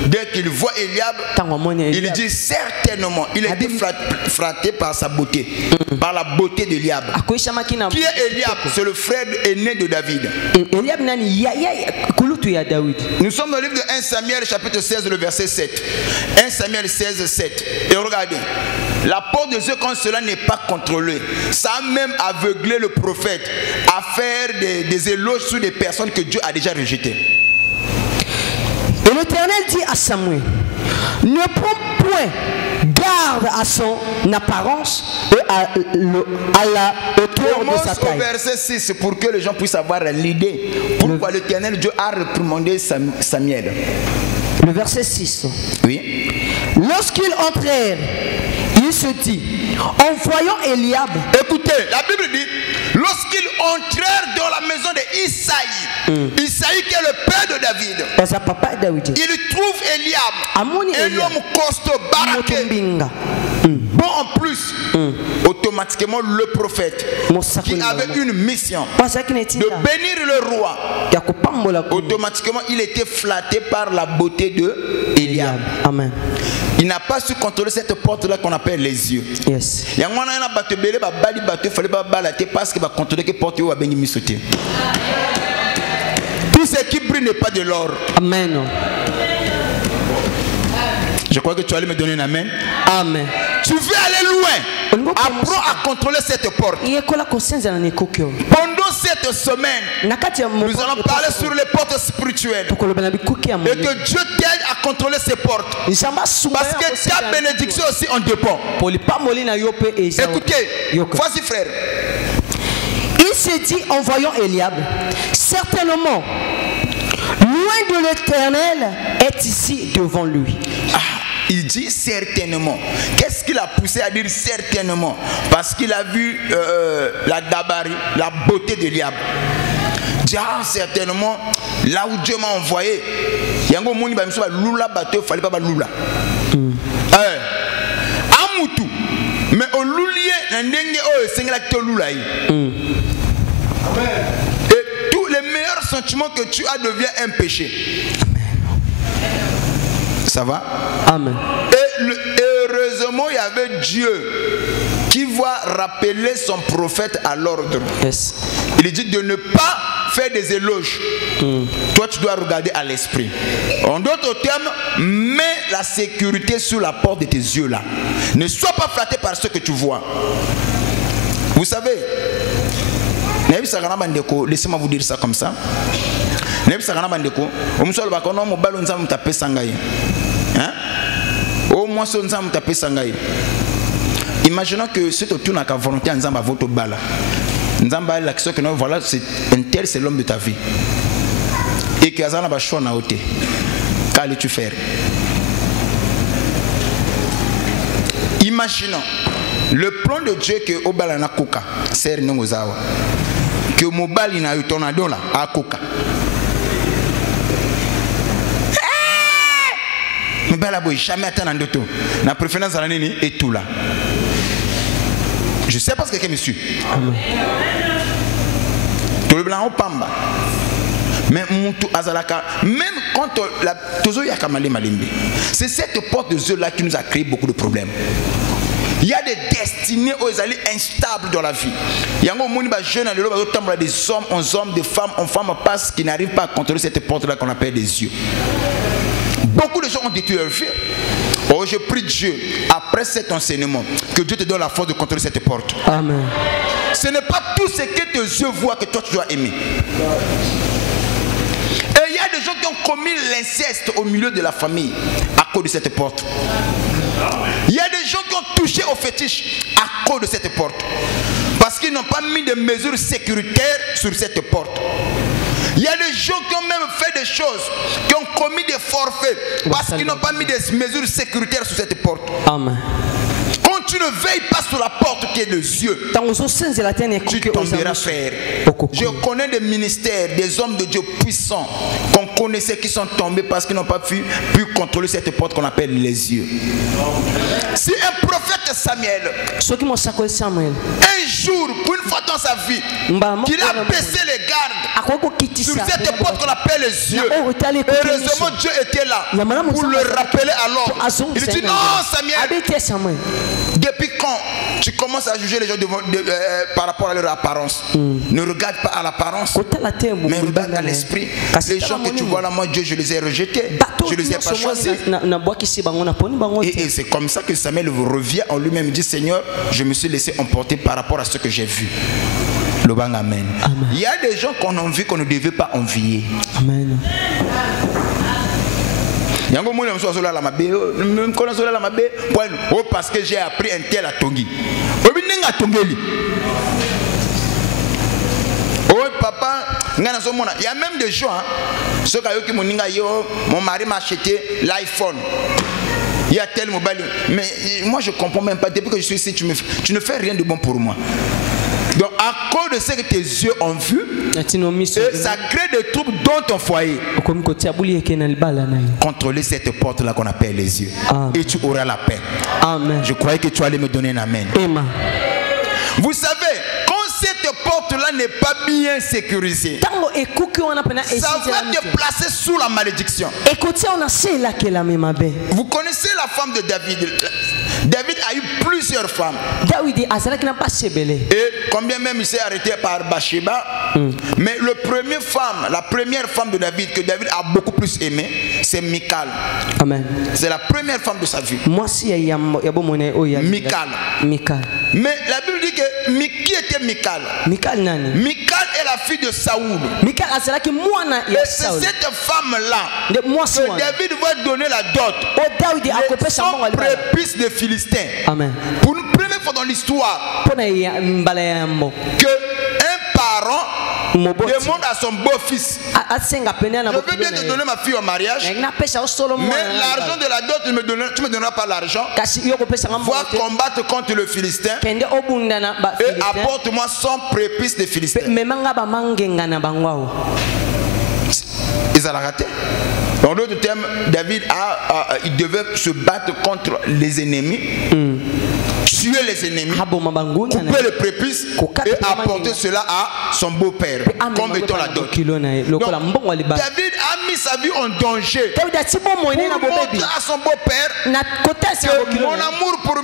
Dès qu'il voit Eliab, il dit certainement, il était frappé par sa beauté, par la beauté d'Eliab. Qui est Eliab? C'est le frère aîné de David. Nous sommes dans le livre de 1 Samuel chapitre 16 le verset 7. 1 Samuel 16 7. Et regardez, la porte de Dieu quand cela n'est pas contrôlé, ça a même aveuglé le prophète à faire des éloges sur des personnes que Dieu a déjà rejetées. Et l'Éternel dit à Samuel, ne prends point garde à son apparence et à la hauteur de sa taille. Au verset 6, pour que les gens puissent avoir l'idée pourquoi l'Éternel Dieu a réprimandé Samuel. Le verset 6. Oui. Lorsqu'ils entrèrent, il se dit, en voyant Eliab. Écoutez, la Bible dit, lorsqu'ils entrèrent dans la maison d'Isaïe, Isaïe qui est le père de David, il trouve Eliab, un homme costaud, baraqué, bon en plus. Automatiquement le prophète qui avait une mission de bénir le roi, automatiquement il était flatté par la beauté de Eliab. Amen. Il n'a pas su contrôler cette porte là qu'on appelle les yeux. Yes. Parce qu'il va contrôler que porte va bénir misoté. Tout ce qui brille n'est pas de l'or. Amen. Je crois que tu allais me donner un amen. Amen. Tu veux aller loin. Apprends à contrôler cette porte. Pendant cette semaine, nous allons parler sur les portes spirituelles. Et que Dieu t'aide à contrôler ces portes. Parce que ta bénédiction aussi en dépend. Écoutez, voici frère. Il s'est dit en voyant Eliab, certainement, loin de l'Éternel est ici devant lui. Il dit certainement. Qu'est-ce qu'il a poussé à dire certainement? Parce qu'il a vu la gabarit, la beauté d'Eliab. Dit certainement, là où Dieu m'a envoyé, yango moni ba miso lula bateau fallait pas lula. Amutu, mais au loulier ndenge o sengela to lula yi. Et tous les meilleurs sentiments que tu as devient un péché. Ça va? Amen. Et heureusement, il y avait Dieu qui va rappeler son prophète à l'ordre. Yes. Il dit de ne pas faire des éloges. Toi, tu dois regarder à l'esprit. En d'autres termes, mets la sécurité sur la porte de tes yeux là. Ne sois pas flatté par ce que tu vois. Vous savez, laissez-moi vous dire ça comme ça. Imaginons que c'est autour de la volonté en Nzamba votre bala. Nzamba l'action que nous voilà, c'est un tel, c'est l'homme de ta vie. Et que Azana va choisir na ote. Qu'allais-tu faire? Imaginons le plan de Dieu que Obalana Koka, c'est Nongozawa, que Mobali na tornado là à Koka. Mais ben là, jamais atteint un d'auto. La préférence à l'année et tout là. Je sais pas ce que quelqu'un me suit. Tout le blanc au pamba. Mais même quand la c'est cette porte de Dieu là qui nous a créé beaucoup de problèmes. Il y a des destinées aux alliés instables dans la vie. Il y a des jeunes, des hommes en hommes, des femmes en femmes, parce qu'ils n'arrivent pas à contrôler cette porte là qu'on appelle les yeux. Beaucoup de gens ont détruit leur vie. Oh, je prie Dieu, après cet enseignement, que Dieu te donne la force de contrôler cette porte. Amen. Ce n'est pas tout ce que tes yeux voient que toi tu dois aimer. Et il y a des gens qui ont commis l'inceste au milieu de la famille à cause de cette porte. Il y a des gens qui ont touché au fétiche à cause de cette porte. Parce qu'ils n'ont pas mis de mesures sécuritaires sur cette porte. Il y a des gens qui ont même fait des choses, qui ont commis des forfaits parce qu'ils n'ont pas mis des mesures sécuritaires sur cette porte. Amen. Quand tu ne veilles pas sur la porte qui est les yeux, tu tomberas, frère. Je connais des ministères, des hommes de Dieu puissants qu'on connaissait qui sont tombés parce qu'ils n'ont pas pu contrôler cette porte qu'on appelle les yeux. Si un prophète Samuel, un jour, pour une fois dans sa vie, qu'il a baissé les gardes sur cette porte qu'on appelle les yeux, heureusement Dieu était là pour le rappeler alors. Il dit non Samuel, depuis quand tu commences à juger les gens par rapport à leur apparence? Ne regarde pas à l'apparence, mais regarde à l'esprit. Les gens que tu vois là, moi Dieu, je les ai rejetés, je les ai pas choisis. Et c'est comme ça que Samuel revient en lui-même, dit Seigneur, je me suis laissé emporter par rapport à ce que j'ai vu. Le bang, amen. Il y a des gens qu'on envie qu'on ne devait pas envier. Amen. Parce que j'ai appris un tel à Tongi. Oh papa, il y a même des gens, mon mari m'a acheté l'iPhone. Il y a tel mobile. Mais moi je ne comprends même pas. Depuis que je suis ici, tu ne fais rien de bon pour moi. Donc à cause de ce que tes yeux ont vu, ça crée des troubles dans ton foyer. Contrôler cette porte là qu'on appelle les yeux. Amen. Et tu auras la paix. Amen. Je croyais que tu allais me donner un amen. Amen. Vous savez, quand cette porte-là n'est pas bien sécurisée, ça va te placer sous la malédiction. Vous connaissez la femme de David. David a eu plusieurs femmes. Et combien même il s'est arrêté par Bathsheba. Mais la première femme de David que David a beaucoup plus aimé, c'est Michal. C'est la première femme de sa vie. Michal. Mais la Bible dit que qui était Michal? Michal est la fille de Saoul. Et c'est cette femme-là que David va donner la dot. Son prépuce de Philistins. Amen. Pour une première fois dans l'histoire, que un parent demande à son beau-fils, je veux bien te donner ma fille en mariage, mais l'argent de la dot, tu ne me donneras pas l'argent. Va combattre contre le Philistin et apporte-moi son prépuce de Philistin. Ils ont raté. En d'autres termes, David il devait se battre contre les ennemis, tuer les ennemis, couper le prépuce et apporter cela à son beau-père, comme étant la dot. Donc, David a mis sa vie en danger pour montrer à son beau-père que mon amour pour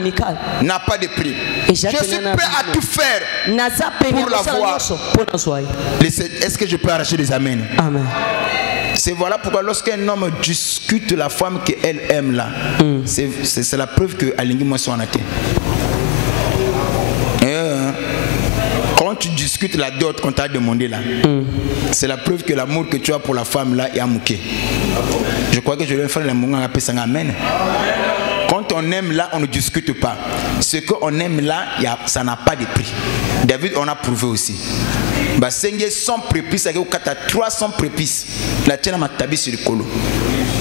Michal n'a pas de prix. Je suis prêt à tout faire pour la voir. Est-ce que je peux arracher des amens? Amen. C'est voilà pourquoi lorsqu'un homme discute la femme qu'elle aime là, c'est la preuve que Alingi moi son athée. Quand tu discutes la dot qu'on t'a demandé là, c'est la preuve que l'amour que tu as pour la femme là est amouqué. Je crois que je vais faire le moment à Pesanga. Amen. Quand on aime là, on ne discute pas. Ce qu'on aime là, ça n'a pas de prix. David, on a prouvé aussi. Bah, 100 prépices, 300 prépices. La tienne m'a tabé sur le colo.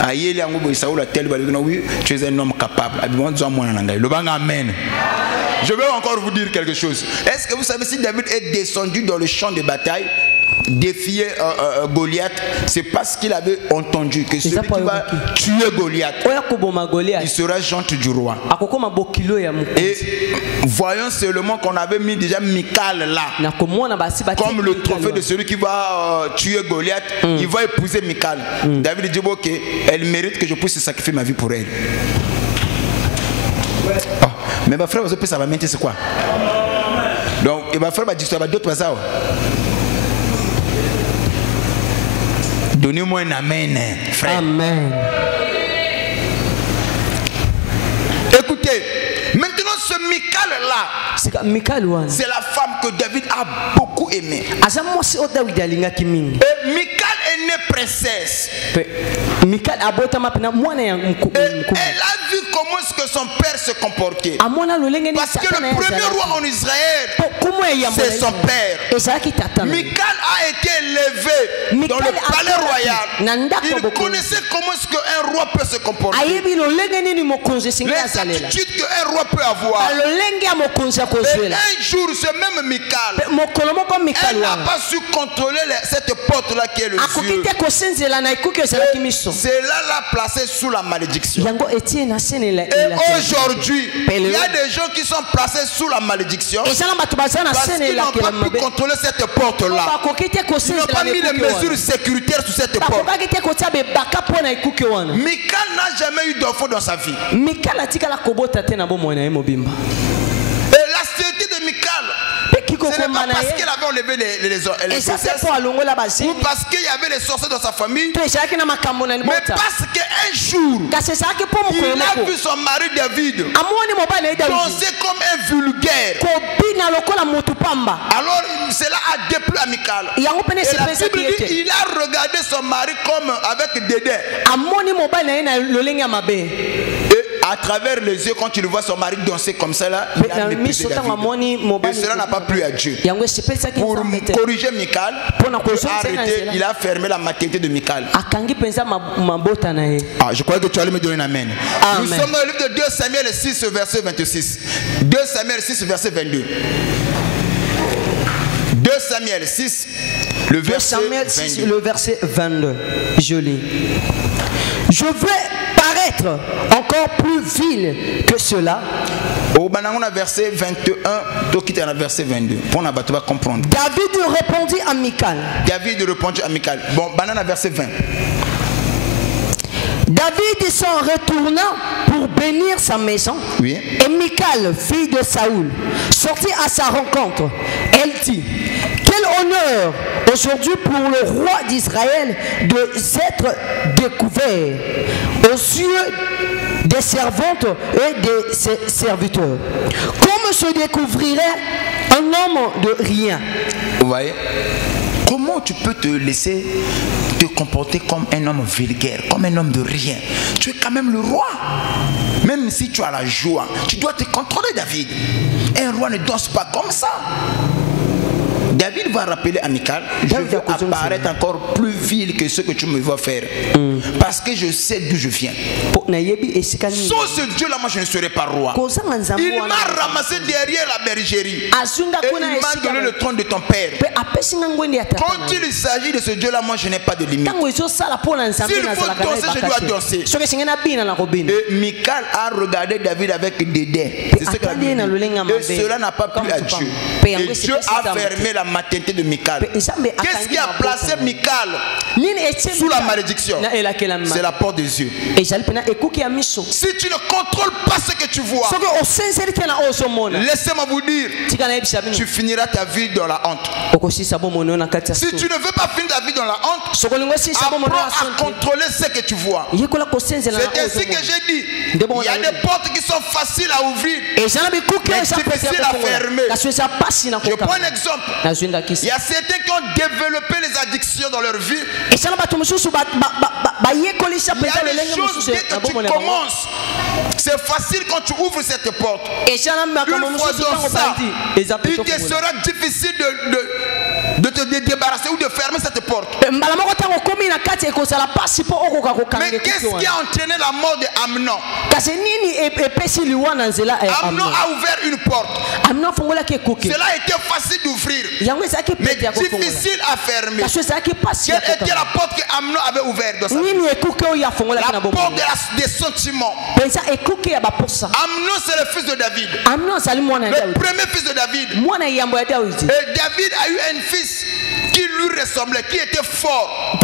Oui, tu es un homme capable. Amen. Je vais encore vous dire quelque chose. Est-ce que vous savez, si David est descendu dans le champ de bataille, défier Goliath, c'est parce qu'il avait entendu que celui qui va tuer Goliath, il sera gentil du roi. Et voyons seulement qu'on avait mis déjà Michal là, comme le trophée de celui qui va tuer Goliath. Il va épouser Michal. David dit ok, elle mérite que je puisse sacrifier ma vie pour elle. Oh, mais ma frère, ça va mentir, c'est quoi? Donc, il va faire d'autres passages. Donnez-moi un amen, frère. Amen. Écoutez, maintenant ce Michal là, c'est la femme que David a beaucoup aimée. Et Michal est née princesse. Et elle a vu comment est-ce que son père se comportait. Parce que le premier roi en Israël, c'est son père. Michal a été élevé dans le palais royal. Il connaissait comment est-ce qu'un roi peut se comporter. Les attitudes qu'un roi peut avoir. Et un jour, ce même Michal, elle n'a pas su contrôler cette porte-là qui est le ciel. Cela l'a placé sous la malédiction. Et aujourd'hui, il y a des gens qui sont placés sous la malédiction parce qu'ils n'ont pas pu contrôler cette porte-là. Ils n'ont pas mis les mesures sécuritaires sur cette porte. Michal n'a jamais eu d'enfant dans sa vie. Et la sécurité de Michal, ce n'est pas parce qu'elle avait enlevé les grossesses, ou parce qu'il y avait les sorciers dans sa famille, mais parce qu'un jour, il a vu son mari David danser comme un vulgaire. Alors cela a déplu à Michal. Et la Bible dit il a regardé son mari comme avec dédain. Et à travers les yeux, quand il voit son mari danser comme ça là, il a méprisé David. Et cela n'a pas plu à Dieu. Pour corriger Michal, il a fermé la maternité de Michal. Je crois que tu allais me donner un amen. Nous sommes dans le livre de 2 Samuel 6, verset 26. 2 Samuel 6, verset 22. 2 Samuel 6, le verset 22. Je lis. Je vais paraître encore plus vil que cela. Au banana verset 21, donc il est dans verset 22. Pour on va comprendre. David répondit à Michal. Bon, banana verset 20. David s'en retourna pour bénir sa maison. Oui. Et Michal, fille de Saoul, sortit à sa rencontre. Elle dit: quel honneur aujourd'hui pour le roi d'Israël de s'être découvert aux yeux des servantes et des serviteurs. Comme se découvrirait un homme de rien. Vous voyez? Comment tu peux te laisser te comporter comme un homme vulgaire, comme un homme de rien? Tu es quand même le roi. Même si tu as la joie, tu dois te contrôler, David. Un roi ne danse pas comme ça. David va rappeler à Michal: je vais apparaître encore plus vil que ce que tu me vas faire. Parce que je sais d'où je viens. Sans ce Dieu-là, moi je ne serai pas roi. Il m'a ramassé derrière la bergerie. Et il m'a donné le trône de ton père. Quand il s'agit de ce Dieu-là, moi je n'ai pas de limite. S'il faut danser, je dois danser. Et Michal a regardé David avec dédain. C'est ce que la Bible dit. Et cela n'a pas plu à Dieu. Et Dieu a fermé la maternité de Michal. Qu'est-ce qui a placé Michal sous la malédiction? C'est la porte des yeux. Si tu ne contrôles pas ce que tu vois, laissez-moi vous dire, tu finiras ta vie dans la honte. Si tu ne veux pas finir ta vie dans la honte, apprends à contrôler ce que tu vois. C'est ainsi que j'ai dit, il y a des portes qui sont faciles à ouvrir mais difficiles à fermer. Je prends un exemple. Il y a certains qui ont développé les addictions dans leur vie. Il y a des choses, dès que tu commences, c'est facile quand tu ouvres cette porte. Une fois dans ça, il te sera difficile de te débarrasser ou de fermer cette porte. Mais qu'est-ce qui a entraîné la mort de Amnon? Amnon a ouvert une porte. Cela a été facile d'ouvrir, mais difficile à fermer. Quelle était la porte que Amnon avait ouverte dans sa vie? La porte des sentiments. Amnon, c'est le fils de David. Le premier fils de David. Et David a eu un fils qui lui ressemblait, qui était fort.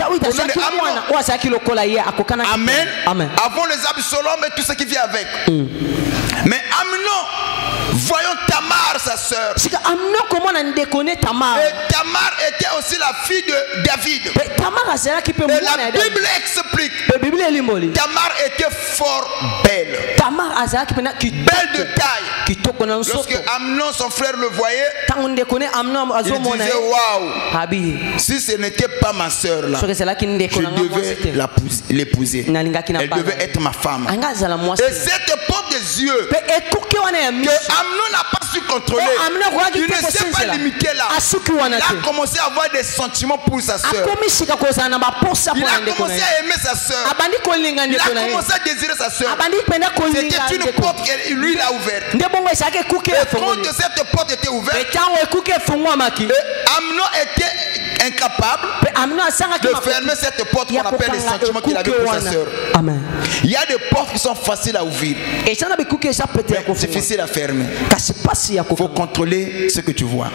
Amen. Avant les Absalom et tout ce qui vient avec. Mais Amnon, voyons Tamar, sa sœur. Et Tamar était aussi la fille de David. Et la Bible explique. Tamar était fort belle. Belle de taille. Lorsque Amnon, son frère, le voyait, il disait waouh, si ce n'était pas ma sœur là, je devais l'épouser. Elle devait être ma femme. Et cette porte des yeux que Amnon n'a pas su contrôler, il ne s'est pas limité là. Il a commencé à avoir des sentiments pour sa sœur. Il a commencé à aimer sa sœur. Il a commencé à désirer sa sœur. C'était une porte que lui il a ouverte. Et quand cette porte était ouverte, Amnon était incapable de fermer cette porte qu'on appelle les sentiments qu'il avait pour sa sœur. Il y a des portes qui sont faciles à ouvrir, mais difficiles à fermer. Il faut contrôler ce que tu vois.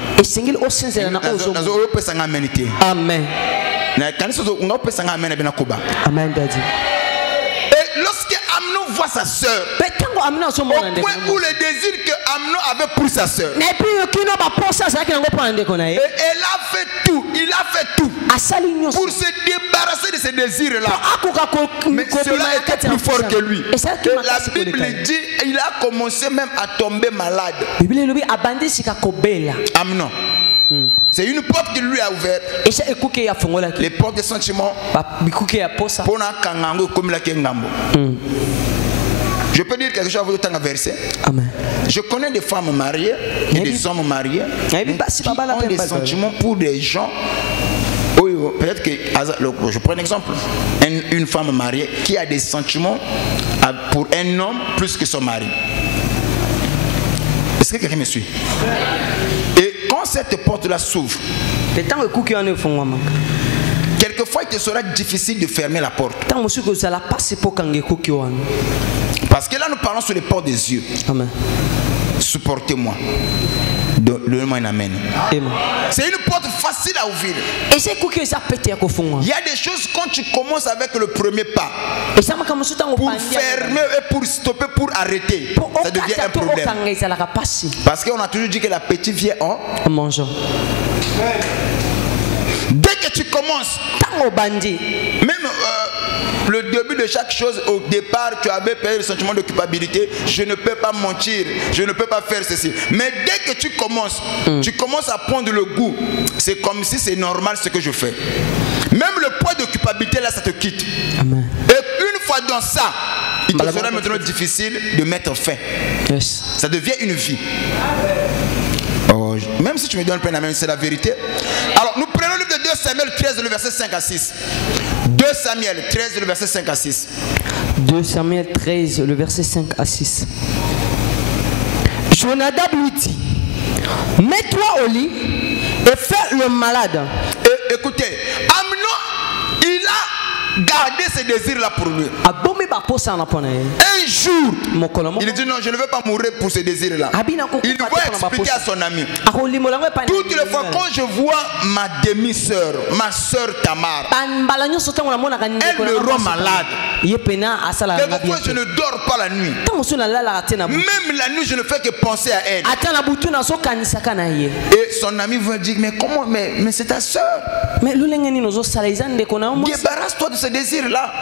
Amen. Et lorsque Amnon voit sa sœur, au point où le désir que Amnon avait pour sa sœur, et elle a fait tout, il a fait tout pour se débarrasser de ce désir-là. Mais cela était plus fort que lui. Et la Bible dit, il a commencé même à tomber malade. Amnon. C'est une porte qu'il lui a ouverte. Les portes des sentiments. Je peux dire quelque chose à vous de verset. Je connais des femmes mariées et des hommes mariés qui ont des sentiments pour des gens. Peut-être que, je prends un exemple, une femme mariée qui a des sentiments pour un homme plus que son mari. Est-ce que quelqu'un me suit? Et quand cette porte-là s'ouvre, quelquefois il te sera difficile de fermer la porte. Parce que là nous parlons sur les portes des yeux. Supportez-moi. Donnez-moi un amen. C'est une porte facile à ouvrir. Il y a des choses quand tu commences avec le premier pas, pour fermer et pour stopper, pour arrêter, ça devient un problème. Parce qu'on a toujours dit que l'appétit vient en mangeant. Dès que tu commences, même le début de chaque chose, au départ, tu avais perdu le sentiment de culpabilité. Je ne peux pas mentir, je ne peux pas faire ceci. Mais dès que tu commences à prendre le goût. C'est comme si c'est normal ce que je fais. Même le poids de culpabilité, là, ça te quitte. Amen. Et une fois dans ça, il te sera maintenant difficile de mettre fin. Ça devient une vie. Oh, même si tu me donnes peine à même, c'est la vérité. Alors, nous prenons le livre de 2 Samuel 13, le verset 5 à 6. 2 Samuel 13, le verset 5 à 6. 2 Samuel 13, le verset 5 à 6. Jonadab lui dit, mets-toi au lit et fais le malade. Et, écoutez, Amnon, il a gardé ses désirs là pour lui. Un jour, il dit non, je ne veux pas mourir pour ces désirs là. Il va expliquer à son ami. Toutes les fois quand je vois ma demi-sœur, ma sœur Tamar, elle me rend malade. Quelquefois je ne dors pas la nuit. Même la nuit je ne fais que penser à elle. Et son ami va dire mais comment, mais c'est ta sœur. Débarrasse-toi de ce désir-là.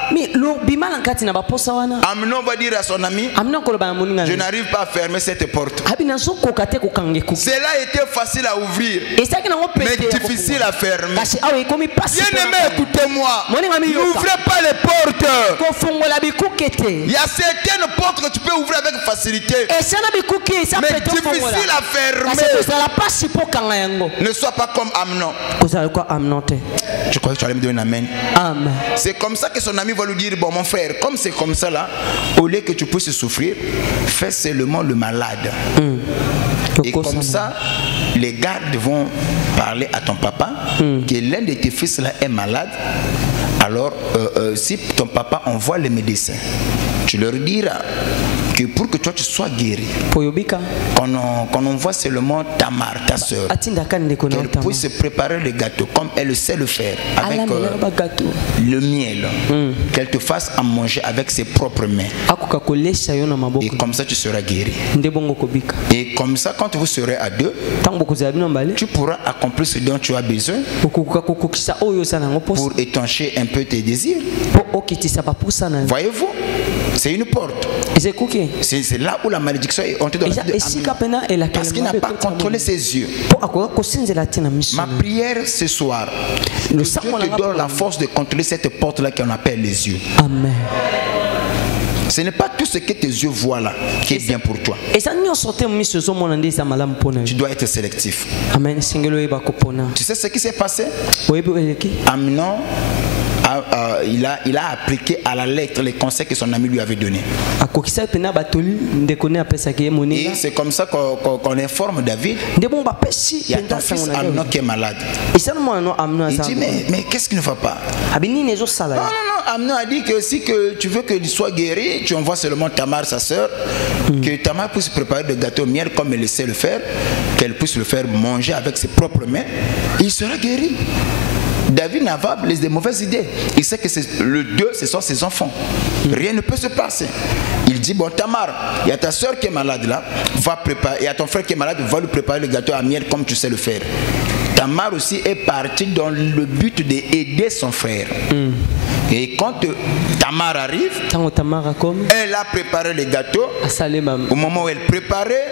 Amnon va dire à son ami, je n'arrive pas à fermer cette porte. Cela était facile à ouvrir, mais difficile à fermer. Bien-aimé, écoutez-moi. N'ouvrez pas les portes. Il y a certaines portes que tu peux ouvrir avec facilité, mais difficile à fermer. Ne sois pas comme Amnon. Je crois que tu allais me donner un amen. C'est comme ça que son ami va lui dire, bon mon frère, comme c'est comme ça là, au lieu que tu puisses souffrir, fais seulement le malade. Et comme ça, les gardes vont parler à ton papa que l'un de tes fils là est malade. Alors, si ton papa envoie les médecins, tu leur diras que pour que toi tu sois guéri, qu'on envoie seulement Tamar, ta soeur, qu'elle puisse préparer le gâteau comme elle sait le faire, avec le miel, qu'elle te fasse à manger avec ses propres mains. Et comme ça tu seras guéri. Et comme ça, quand vous serez à deux, tu pourras accomplir ce dont tu as besoin pour étancher un peu tes désirs. Voyez-vous, c'est une porte. C'est là où la malédiction est entrée dans la vie de Amnon, parce qu'il n'a pas contrôlé ses yeux. Ma prière ce soir, que Dieu te donne la force de contrôler cette porte-là qu'on appelle les yeux. Amen. Ce n'est pas tout ce que tes yeux voient là qui est bien pour toi. Tu dois être sélectif. Amen. Tu sais ce qui s'est passé? Amnon, il a appliqué à la lettre les conseils que son ami lui avait donnés. Et c'est comme ça qu'on informe David. Il y a ton fils Amnon qui est malade. Il dit mais qu'est-ce qui ne va pas? Non, Amnon a dit que si que tu veux qu'il soit guéri, tu envoies seulement Tamar, sa soeur, que Tamar puisse préparer le gâteau au miel comme elle sait le faire, qu'elle puisse le faire manger avec ses propres mains, il sera guéri. David n'a pas des mauvaises idées. Il sait que le Dieu, ce sont ses enfants. Rien ne peut se passer. Il dit, bon Tamar, il y a ta soeur qui est malade là, va préparer, il y a ton frère qui est malade, va lui préparer le gâteau à miel comme tu sais le faire. Tamar aussi est partie dans le but d'aider son frère. Et quand Tamar arrive, elle a préparé le gâteau. Au moment où elle préparait,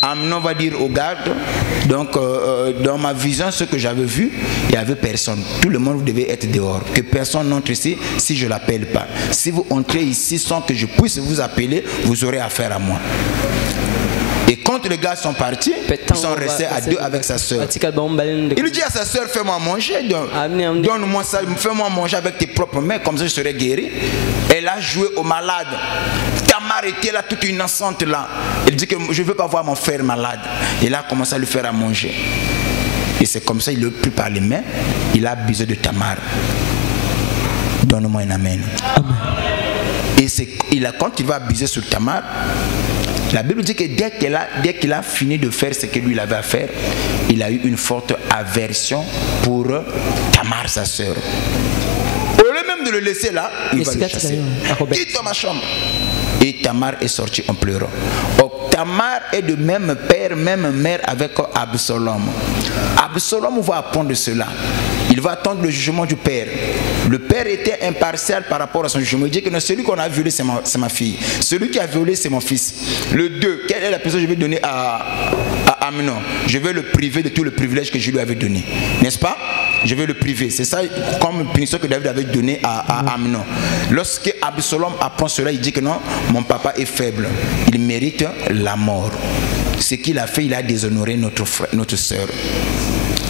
Amnon va dire aux gardes, donc dans ma vision, ce que j'avais vu, il n'y avait personne. Tout le monde, vous devez être dehors. Que personne n'entre ici si je ne l'appelle pas. Si vous entrez ici sans que je puisse vous appeler, vous aurez affaire à moi. Et quand les gars sont partis, ils sont restés à deux avec sa soeur. Il lui dit à sa soeur, fais-moi manger, donne-moi ça, fais-moi manger avec tes propres mains, comme ça je serai guéri. Elle a joué au malade. Tamar était là, toute innocente là. Elle dit que je ne veux pas voir mon frère malade. Il a commencé à lui faire à manger. Et c'est comme ça, il l'a pris par les mains, il a abusé de Tamar. Donne-moi un amen. Et quand il va abuser sur Tamar, la Bible dit que dès qu'il a fini de faire ce que lui il avait à faire, il a eu une forte aversion pour Tamar, sa soeur. Au lieu même de le laisser là, il va le chasser. Quitte dans ma chambre. Et Tamar est sortie en pleurant. Tamar est de même père, même mère avec Absalom. Absalom va apprendre cela. Il va attendre le jugement du père. Le père était impartial par rapport à son jugement. Il dit que non, celui qu'on a violé, c'est ma fille. Celui qui a violé, c'est mon fils. Le 2, quelle est la personne que je vais donner à Amnon? Je vais le priver de tout le privilège que je lui avais donné. N'est-ce pas? Je vais le priver. C'est ça comme punition que David avait donné à Amnon. Lorsque Absalom apprend cela, il dit que non, mon papa est faible. Il mérite la mort. Ce qu'il a fait, il a déshonoré notre soeur.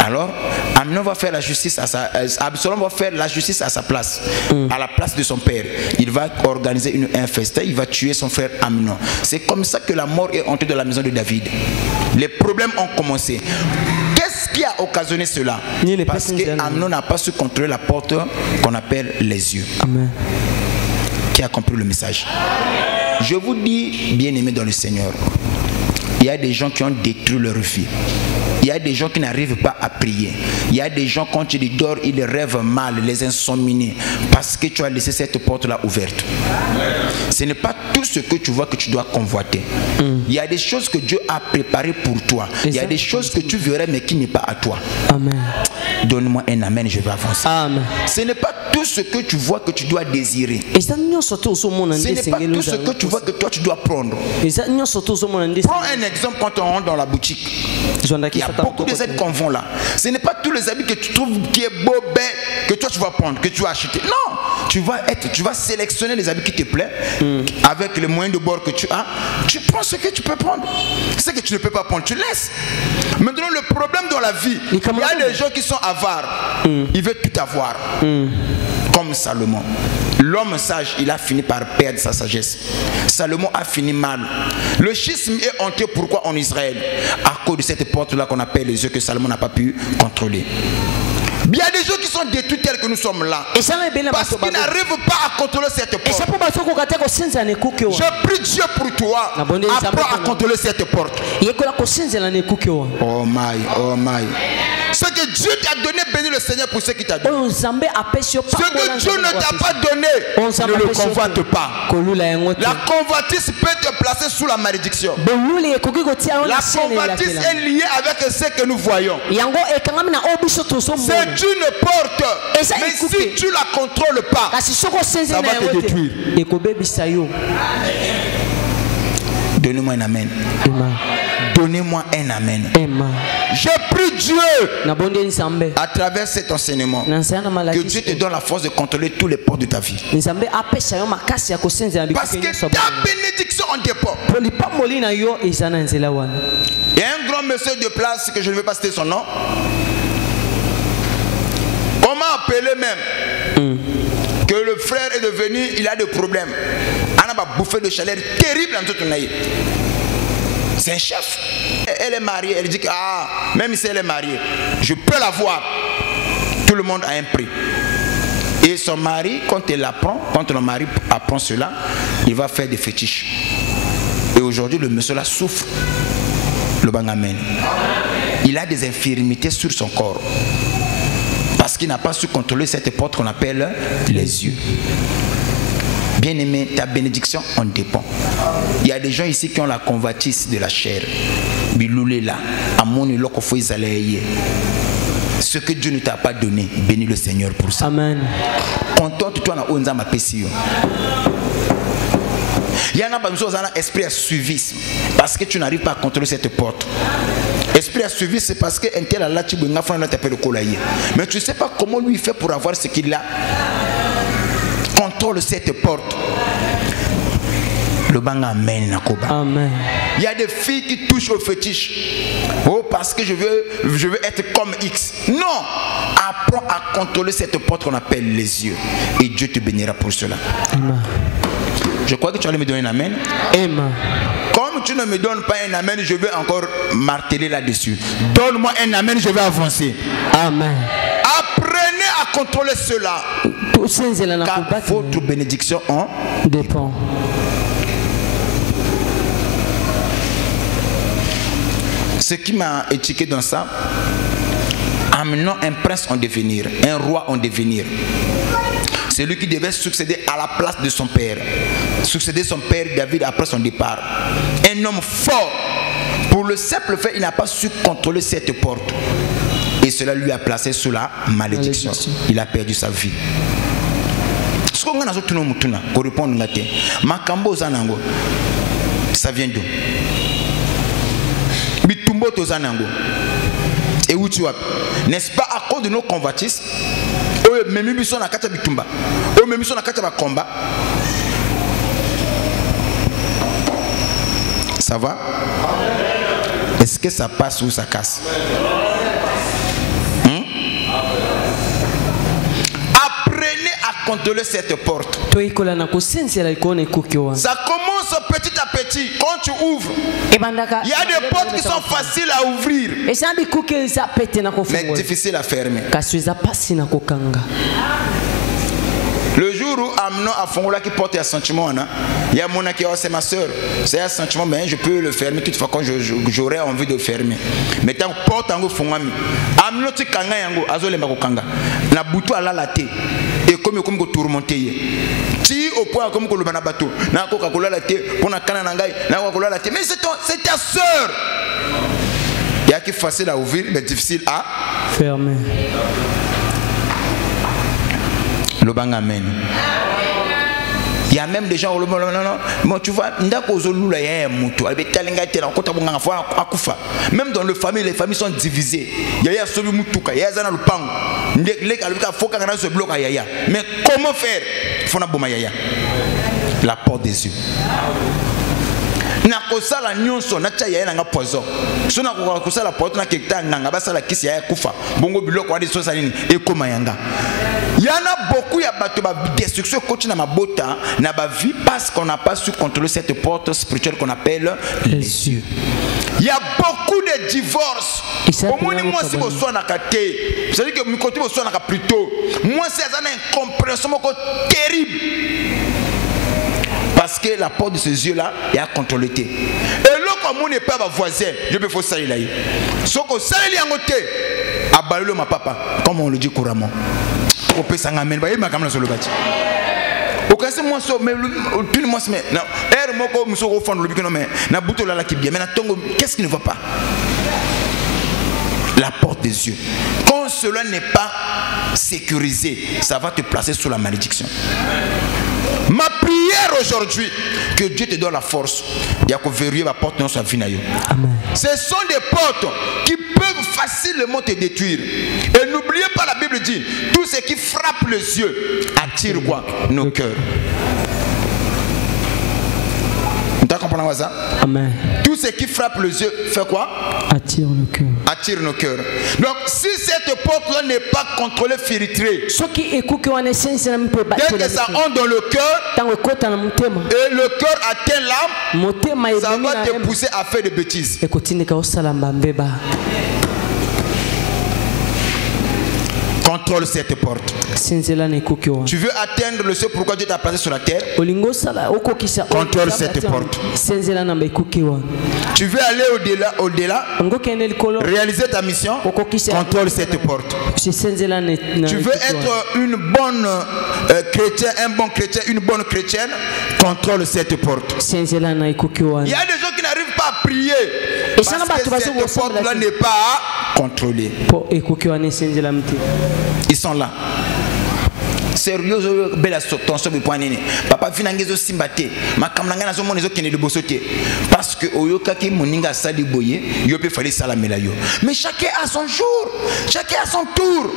Alors, Amnon va faire la justice Absalom va faire la justice à sa place, à la place de son père. Il va organiser un festin, il va tuer son frère Amnon. C'est comme ça que la mort est entrée dans la maison de David. Les problèmes ont commencé. Qu'est-ce qui a occasionné cela? Parce qu'Amnon n'a pas su contrôler la porte qu'on appelle les yeux. Amen. Qui a compris le message? Je vous dis, bien-aimés dans le Seigneur, il y a des gens qui ont détruit leur vie. Il y a des gens qui n'arrivent pas à prier. Il y a des gens, quand tu les dors, ils rêvent mal, les insomnies, parce que tu as laissé cette porte-là ouverte. Ce n'est pas tout ce que tu vois que tu dois convoiter. Il y a des choses que Dieu a préparées pour toi. Il y a des choses que tu verrais mais qui n'est pas à toi. Amen. Donne-moi un amen, je vais avancer. Amen. Ce n'est pas tout ce que tu vois que tu dois désirer. Ce n'est pas tout ce que tu vois que toi tu dois prendre. Prends un exemple quand on rentre dans la boutique. Il y a beaucoup de habits qu'on vend là. Ce n'est pas tous les habits que tu trouves qui est beau, belle, que toi tu vas prendre, que tu vas acheter. Non, tu vas sélectionner les habits qui te plaisent avec les moyens de bord que tu as. Tu prends ce que tu peux prendre. Ce que tu ne peux pas prendre, tu laisses. Maintenant, le problème dans la vie, il y a des gens qui sont avares. Ils veulent tout avoir. Comme Salomon. L'homme sage, il a fini par perdre sa sagesse. Salomon a fini mal. Le schisme est entré pourquoi en Israël? À cause de cette porte-là qu'on appelle les yeux que Salomon n'a pas pu contrôler. Il y a des gens qui sont détruits tels que nous sommes là. Parce qu'ils n'arrivent pas à contrôler cette porte. Je prie Dieu pour toi. Apprends à contrôler cette porte. Oh my, oh my. Ce que Dieu t'a donné, bénis le Seigneur pour ce qu'il t'a donné. Ce que Dieu ne t'a pas donné, ne le convoite pas. La convoitise peut te placer sous la malédiction. La convoitise est liée avec ce que nous voyons. C'est une porte, mais si tu ne la contrôles pas, ça va te détruire. Donnez-moi un amen. Donnez-moi un amen. Je prie Dieu à travers cet enseignement que Dieu te donne la force de contrôler tous les portes de ta vie. Parce que ta bénédiction en dépend. Il y a un grand monsieur de place que je ne vais pas citer son nom. On m'a appelé même que le frère est devenu, il a des problèmes. On a bouffé de chaleur terrible en toute une. C'est un chef. Elle est mariée. Elle dit que même si elle est mariée, je peux la voir. Tout le monde a un prix. Et son mari, quand elle apprend, quand le mari apprend cela, il va faire des fétiches. Et aujourd'hui, le monsieur là souffre. Le bangamen. Il a des infirmités sur son corps. Parce qu'il n'a pas su contrôler cette porte qu'on appelle les yeux. Bien-aimé, ta bénédiction en dépend. Il y a des gens ici qui ont la convoitise de la chair. Ce que Dieu ne t'a pas donné, bénis le Seigneur pour ça. Amen. Contente-toi dans Onzama Pessio. Il y en a pas besoin d'un esprit à suivisme parce que tu n'arrives pas à contrôler cette porte. Esprit à suivisme, c'est parce que un tel Allah tu peux le colayer. Mais tu ne sais pas comment lui fait pour avoir ce qu'il a. Contrôle cette porte. Le bang amen nakoba. Amen. Il y a des filles qui touchent au fétiche. Oh, parce que je veux être comme X. Non. Apprends à contrôler cette porte qu'on appelle les yeux. Et Dieu te bénira pour cela. Amen. Je crois que tu allais me donner un amen. Amen. Comme tu ne me donnes pas un amen, je vais encore marteler là-dessus. Donne-moi un amen, je vais avancer. Amen. Apprenez à contrôler cela. Car votre bénédiction en dépend. Ce qui m'a étiqueté dans ça, amenant un prince en devenir, un roi en devenir. C'est lui qui devait succéder à la place de son père. Succéder son père David après son départ. Un homme fort. Pour le simple fait, il n'a pas su contrôler cette porte. Et cela lui a placé sous la malédiction. Il a perdu sa vie. Ce qu'on a pour répondre, ça vient d'où? Et où tu vas? N'est-ce pas à cause de nos convoitises? Ça va? Est-ce que ça passe ou ça casse? Apprenez à contrôler cette porte. Ça commence petit à petit. Quand tu ouvres, il y a des portes qui sont faciles à ouvrir, mais difficiles à fermer. Le jour où Amnon a Fongola qui porte un sentiment, il y a mon qui a c'est ma soeur, c'est un sentiment, mais je peux le fermer toutefois quand j'aurais envie de le fermer. Mais tant que porte un Fongami, Amnon tu kanga yango, azole makokanga, na butu ala la thé, et comme tourmenté. Si au point comme le banabato, na Coca-Cola la thé, pour na kananangai, na Coca-Cola la thé, mais c'est ta soeur. Il y a qui est facile à ouvrir, mais difficile à fermer. Le bang amen. Il y a même des gens qui disent non, tu vois, même dans les familles sont divisées. Il y a celui qui mais comment faire? Il faut la porte des yeux. nakosala nyonso na tia yaya nga poison so na kokosala porte na kekta nganga basala kisi ya kufa bongo biloko wadi so salini ekoma yanga yana beaucoup ya bato ba destruction continue na mabota na ba vie parce qu'on n'a pas su contrôler cette porte spirituelle qu'on appelle les yeux. Il y a beaucoup de divorces. Omoni moi si bo so na kate c'est à dire que mi côté bo so na ka plutôt moi c'est une incompréhension terrible. Parce que la porte de ces yeux-là est à contrôler. Et là, comme on n'est pas voisin, je peux faire ça. Ce que ça, il y a un côté. Abalou ma papa, comme on le dit couramment. On peut s'en amener. Il m'a comme sur le bâtiment. Au cas où moi, mais tout le monde se met. Non, er moko muso au fond le bikino mais na buto là qui bien. Mais qu'est-ce qui ne va pas? La porte des yeux. Quand cela n'est pas sécurisé, ça va te placer sous la malédiction. Ma prière aujourd'hui, que Dieu te donne la force. Il y a que verrouiller la porte dans sa vie. Ce sont des portes qui peuvent facilement te détruire. Et n'oubliez pas, la Bible dit, tout ce qui frappe les yeux attire quoi? Nos cœurs. Tu comprends ça? Amen. Tout ce qui frappe les yeux fait quoi? Attire nos cœurs. Attire nos cœurs. Donc si cette porte-là n'est pas contrôlée, filtrée, dès que ça entre dans le cœur et le cœur atteint l'âme, ça va te pousser à faire des bêtises. Contrôle cette porte. Tu veux atteindre le ciel, pourquoi Dieu t'a placé sur la terre? Contrôle cette porte. Tu veux aller au-delà, réaliser ta mission, contrôle cette porte. Tu veux être une bonne chrétienne, un bon chrétien, une bonne chrétienne, contrôle cette porte. Il y a des gens qui n'arrivent pas à prier parce que cette porte-là n'est pas à contrôler. Ils sont là. Sérieux, belle tension de point. Papa finangezo simbate. Ma kamlanga na zomo nezo kene de bosote. Parce que oyoka ki moninga sali boye, yo peut faire ça la melayo. Mais chacun a son jour, chacun a son tour.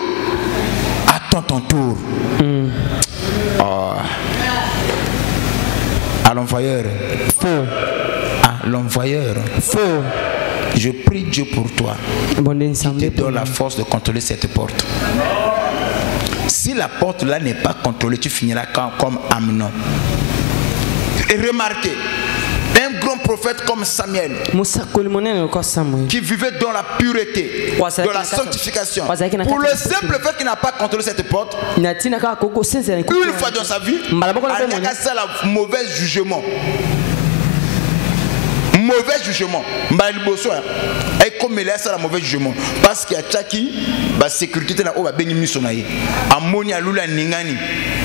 Attends ton tour. À l'envoyeur. Faux. À l'envoyeur. Faux. Je prie Dieu pour toi. Qui te donne la force de contrôler cette porte. Si la porte là n'est pas contrôlée, tu finiras comme Amnon. Et remarquez, un grand prophète comme Samuel, qui vivait dans la pureté, dans la sanctification, pour le simple fait qu'il n'a pas contrôlé cette porte, une fois dans sa vie, il a fait un mauvais jugement. Mauvais jugement. Et comme il a ça, mauvais jugement. Parce qu'il y a Tchaki, la sécurité na oba béni misonaye. Amoni alula ningani.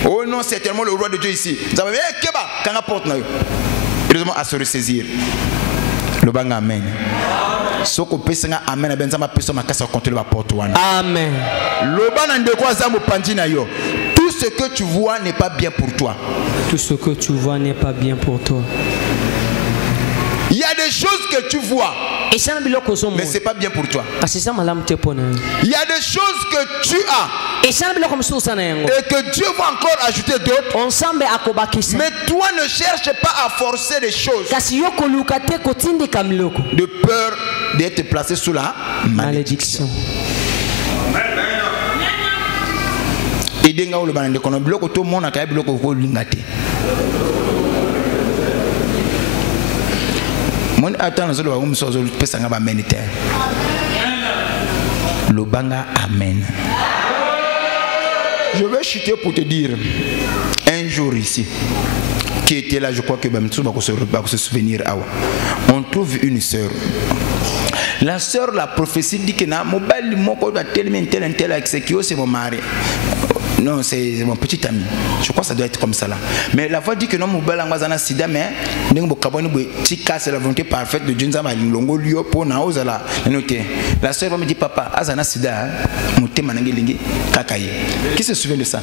Oh non, c'est tellement le roi de Dieu ici. Vous avez keba quand porte na. Heureusement à se ressaisir. Le bang amen. Soko pesenga amen na benzama peso makasa contrôler la porte wana. Amen. Le bang ndeko azamu pandina yo. Tout ce que tu vois n'est pas bien pour toi. Tout ce que tu vois n'est pas bien pour toi. Il y a des choses que tu vois, mais ce n'est pas bien pour toi. Il y a des choses que tu as et que Dieu va encore ajouter d'autres. Mais toi ne cherche pas à forcer les choses de peur d'être placé sous la malédiction. Le banga amen. Je vais chuter pour te dire un jour ici qui était là, je crois que se souvenir. On trouve une sœur. La sœur, la prophétie dit que na mobile moko doit tel tel avec ce qui c'est mon mari. Non, c'est mon petit ami. Je crois que ça doit être comme ça là. Mais la voix dit que non, mon bel angazana sida, mais c'est la volonté parfaite de Dieu. La soeur va me dire, papa, azana sida, mon thème manangelingi, kakaye. Qui se souvient de ça?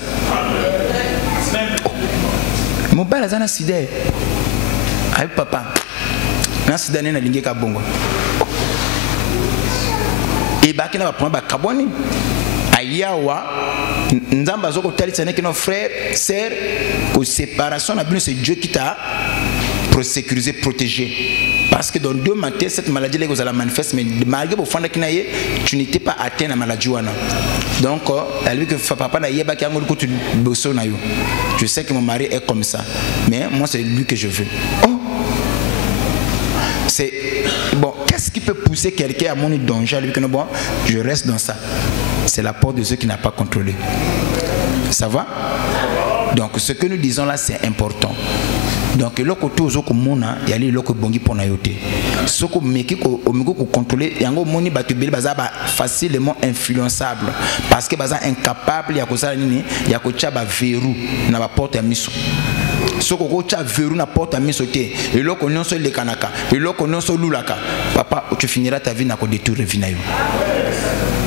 Mon bel azana sida, avec papa, na sida n'est pas lingi kabongo. Et bakina va prendre kaboni, ayawa. Nzamba zoko talisa n'est que nos frères, sœurs, que séparation, c'est Dieu qui t'a sécurisé, protégé. Parce que dans 2 matins, cette maladie là, vous allez manifester, mais malgré vos fondés kinaye, tu n'étais pas atteint à la maladie. Donc, elle dit que papa n'a yéba qui a ngolu kutu bosso na yo. Je sais que mon mari est comme ça, mais moi c'est lui que je veux. Oh, c'est bon. Qu'est-ce qui peut pousser quelqu'un à mon danger? Lui que non, bon, je reste dans ça. C'est la porte de ceux qui n'ont pas contrôlé. Ça va? Donc ce que nous disons là, c'est important. Donc le côté aux autres mona, il y a les locaux bongi pour naïoter. Ce que meki au migo pour contrôler, yango moni batubeli baza facilement influençable parce que baza incapable ya kozala nini, ya kocha ba verrou na ba porte ya miso. Ce que kocha verrou na porte ya miso te, et loko nyonso le kanaka, et loko nyonso lulaka. Papa, tu finiras ta vie na ko détruire vie na yo.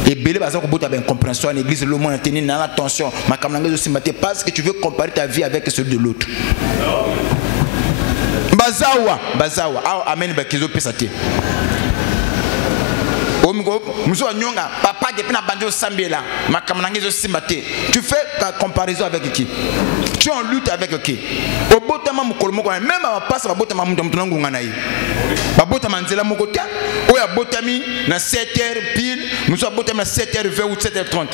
Et belé baza ko bota ben compréhension en église le monde a tenu dans attention, ma kamnanga aussi maté parce que tu veux comparer ta vie avec celle de l'autre. Bazawa, amen bakizo pesate. Omigo, muso nyonga, papa depuis na banjo sambela, makamnangezo simbate. Tu fais ta comparaison avec qui? Tu es en lutte avec qui? Au botama mukolomo même à passe botama mundamtunangu nganayi. Babotama nzela mokotia, oya botami na 7h pile, muso botami na 7h20 ou 7h30.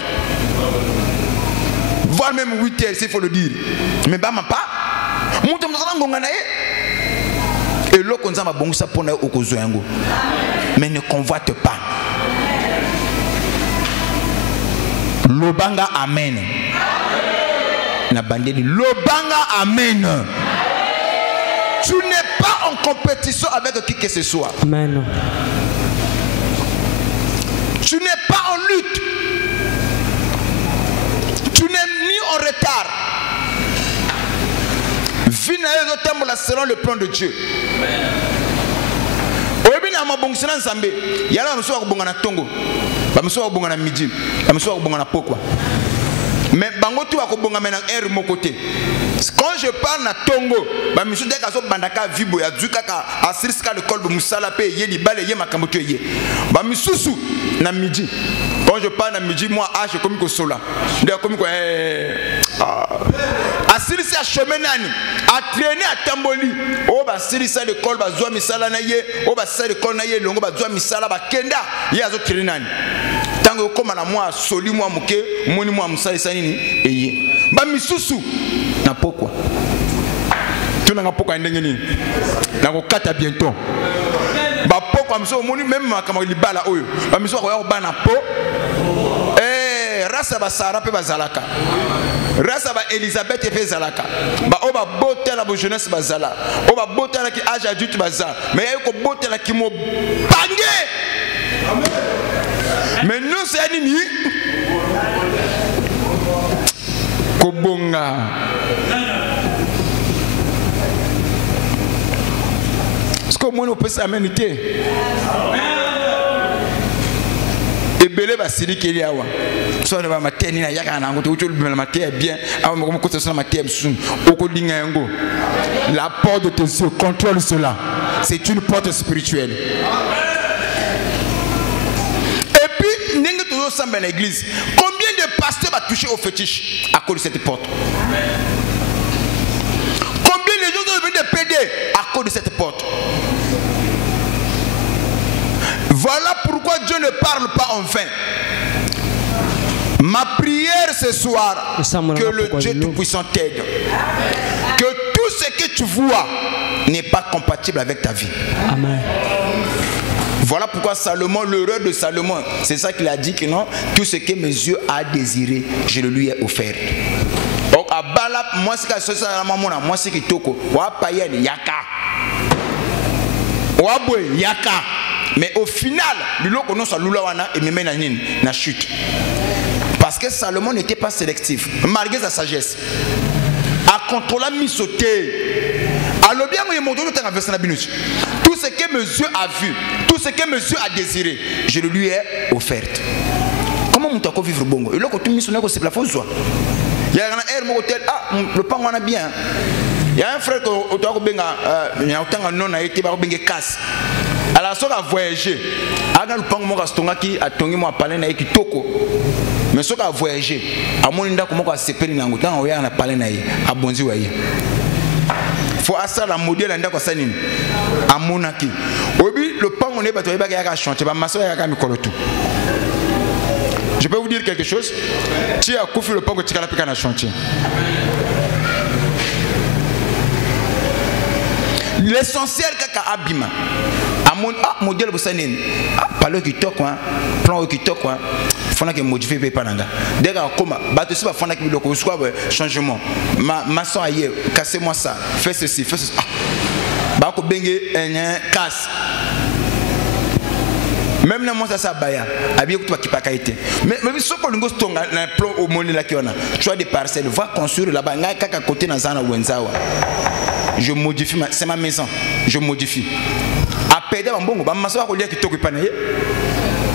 Voire même 8h s'il faut le dire. Mais bama pas, mundamtunangu nganayi. Et l'eau qu'on a bon ça pour nous au mais ne convoite pas. Lobanga amen. Na bandé dit Lobanga amen. Tu n'es pas en compétition avec qui que ce soit. Amen. Tu n'es pas en lutte. Tu n'es ni en retard. Selon le plan de Dieu. Obina mabongisana nzambe yala mso akubonga na tongo ba mso akubonga na midi ba mso akubonga na pokwa mais bango tu akubonga mena air mon côté. Quand je parle na tongo ba mso de kaso bandaka vibo ya duka ka asiriska le kolbe musala pe ye libale ye makambo to ye ba misusu na midi. Quand je parle na midi moi je comme ko sola ndio comme ko asirisi a chemin nani a traîner à tamboli o ba sirisa de kol ba zwa misala na ye o ba sirisa de kol na ye longo ba zwa misala ba kenda ye azo traîner nani tango koma na moi soli moi muke moni moi musalisa nini eye ba misusu na pokwa tuna nga pokwa ndenge nini na ko kata bientôt ba pokwa mso moni même makama libala oyo ba miso ko ya ba na po rasa ba sara pe ba zalaka rasa ba Elisabeth pe zalaka ba o ba bote la bo jeunesse ba zala o ba bote la ki âge adulte ba za mais ay ko bote la ki mo bangé mais nous c'est nini ko bonga est-ce que moi on peut s'amener ebele basiri keli awa so ne ba mateni na yaka na ngoto ucho lubimela maté bien awa mo ko so na maté sun oko dinga yango la porte de tes yeux contrôle cela c'est une porte spirituelle et puis ninga toujours samba dans l'église combien de pasteurs va toucher au fétiche à cause de cette porte combien de gens sont venus de péder à cause de cette porte. Voilà pourquoi Dieu ne parle pas en vain. Ma prière ce soir, que le Dieu Tout-Puissant t'aide. Que tout ce que tu vois n'est pas compatible avec ta vie. Amen. Voilà pourquoi Salomon, l'heureux de Salomon, c'est ça qu'il a dit que non, tout ce que mes yeux ont désiré, je le lui ai offert. Donc à Bala, moi c'est que ça moi c'est que toko, wa payen yaka. Wa boy yaka. Mais au final, le lot qu'on a lula wana et me mène na chute. Parce que Salomon n'était pas sélectif, malgré sa sagesse. A contrôlé mis sauté. Alors bien, tout ce que mes yeux a vu, tout ce que mes yeux a désiré, je le lui ai offert. Comment on t'a vivre bongo? Et là, quand tu mis son ego, c'est la fausse joie. Il y a un air, le pan on a bien. Il y a un frère qui a casse. Alors, ça a voyagé. Alors, le pan a tongi moi parler na kitoko. Mais ça a voyagé. À mon inda comment a séparé na ngota, on a parlé na a bonzi waye. Faut asa la modèle nda ko sanini. A monaki. Obi le pan on est bato ba ya chanter ba maso ya ka mikolo tout. Je peux vous dire quelque chose. Tu as coupé le pan que tu as pika na chantier. L'essentiel kaka abima. A modèle vous sanini. Parle qui toque quoi, plan qui toque quoi. Fona que modifier pas nanga. Dès que comme bateau si va fona que le soit changement. Maçon ailleurs, cassez-moi ça, fais ceci, fais ceci. Ba ko bengue un casse. Même na moi ça baya, abi ko qui pas qualité. Mais ce qu'on ngo stonga na plan au monde là qui on a. Tu as des parcelles, va construire là-bas nga kaka côté na zana wenzawa. Je modifie c'est ma maison, je modifie. A pédé mbongo ba maçon ko lia qui toque pas na.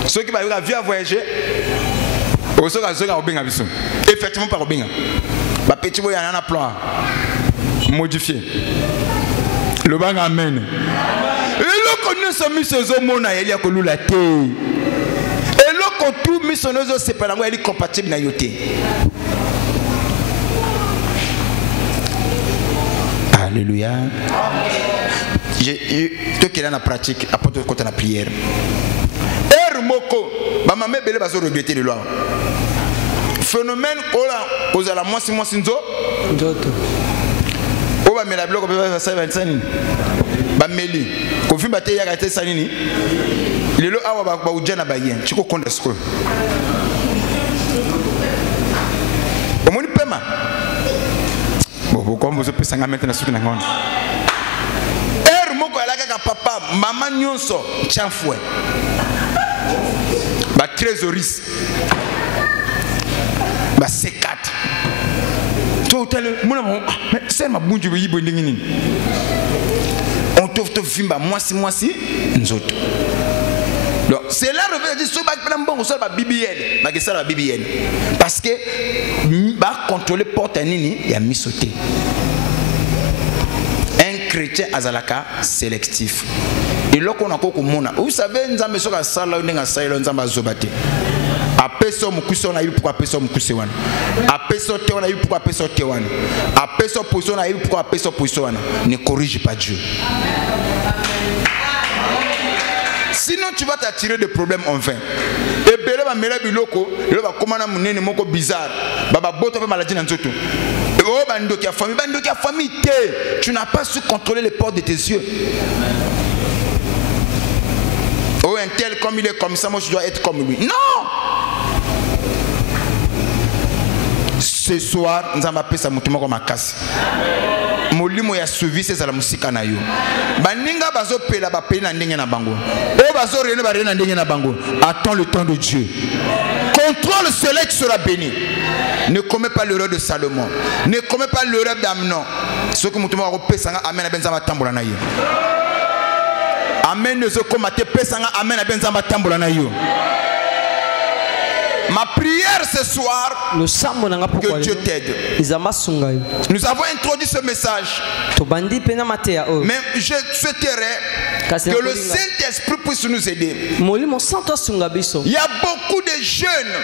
Ceux qui vont via voyager, effectivement par Obinga. Ma petit boy a un plan modifié. Le bang amène. Et là qu'on nous sommes mis sur Zomona, il y a que nous la terre. Et là qu'on tout mis sur nos os, c'est pas la elle est compatible na yoté. Alléluia. Toi qui es dans la pratique, apporte côté la prière. Moko, maman me belle bazo regretter de loi. Phénomène ola ozala mwasi nzo. Ndoto. Oba mela bloco ba sa 25. Ba meli. Ko fimba te ya ka te sanini. Lelo awa ba ujana ba yen. Chiko konde sko. Omoni pema. Bon comme vous pesa nga maintenant suki na ngona. Moko alaka ka papa, maman nyonso chanfoué. Ba trésoris ba C4 total mona mais c'est ma bunju be yibo ndingi nini on to vimba mwasi nzoto. Donc c'est là le dit so ba pena mbongo so ba BBN ba kesala BBN parce que ba contrôler porte nini ya misoté. Un chrétien azalaka sélectif. Et là qu'on a quoi comme mona, vous savez nzambe soka sala ndenga sala nzamba zobate. Apeso mukuso na yu pourquoi apeso mukuse wana. Apeso te wana yu pourquoi apeso te wana. Apeso position na yu pourquoi apeso position wana. Ne corrige pas Dieu. Sinon tu vas t'attirer des problèmes en vain. Et bele ba mela biloko, le ba komana munene moko bizarre. Baba boto pe maladie na nzoto. Oh bandoki a famille te. Tu n'as pas su contrôler les portes de tes yeux. Oh, un tel comme il est comme ça, moi je dois être comme lui. Non! Ce soir, nous allons appeler ça moutouma comme ma casse. Molimo ya suivi c'est la musique na yo. Baninga bazo pela ba pela ndenge na bango. O bazo rene ba rene ndenge na bango. Attends le temps de Dieu. Contrôle celui qui sera béni. Ne commets pas l'erreur de Salomon. Ne commets pas l'erreur d'Amnon. Ce que moutouma ko pesa nga amen benzama tambola na yo. Amen ne se comate pesanga amen benzama tambola na yo. Ma prière ce soir, que Dieu t'aide. Nous avons introduit ce message. Mais je souhaiterais que le Saint-Esprit puisse nous aider. Il y a beaucoup de jeunes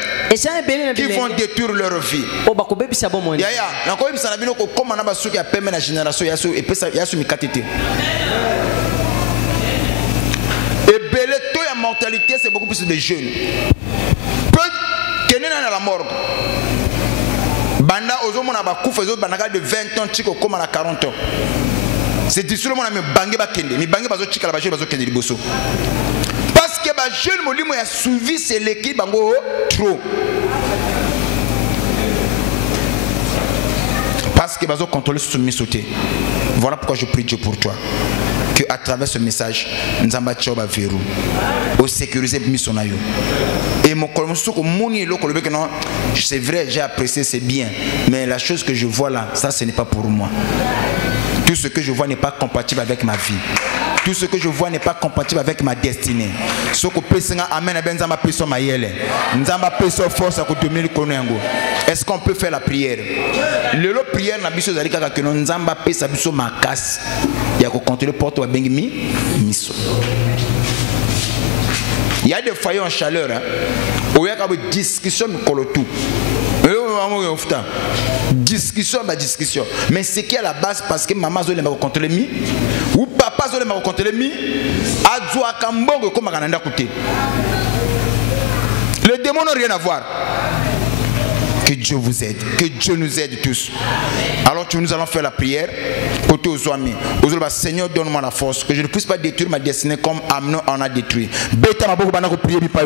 qui vont détruire leur vie. Et belé, la mortalité, c'est beaucoup plus de jeunes. Dans la morgue. Banda ozomona ba kufa banaka de 20 ans tiko koma na 40 ans. C'est dit seulement na me bangé ba kende, mi bangé bazo tika la ba jeune bazo kende liboso. Parce que ba jeune molimo ya suivi c'est l'équipe bango trop. Parce que bazo contrôler soumis sauter. Voilà pourquoi je prie Dieu pour toi. que à travers ce message, nous avons verrou au sécuriser mission na yo. Et mon c'est vrai, j'ai apprécié, c'est bien, mais la chose que je vois là, ça ce n'est pas pour moi. Tout ce que je vois n'est pas compatible avec ma vie. Tout ce que je vois n'est pas compatible avec ma destinée. Ce que est-ce qu'on peut faire la prière? Le prière n'a pas que nous avons fait ma casse. Il y a que contrôler porte ou bengi miso. Il y a des foyers en chaleur. Où il y a des discussions tout. Discussion. Mais c'est qui à la base parce que maman zole m'a contrôler mi ou papa zole m'a contrôler mi adjoa kambongo comme kananda côté. Les démons n'ont rien à voir. Que Dieu vous aide, que Dieu nous aide tous. Alors nous allons faire la prière. Côté aux amis, Seigneur, donne-moi la force que je ne puisse pas détruire ma destinée comme Amnon en a détruit. Bêta ma prier pas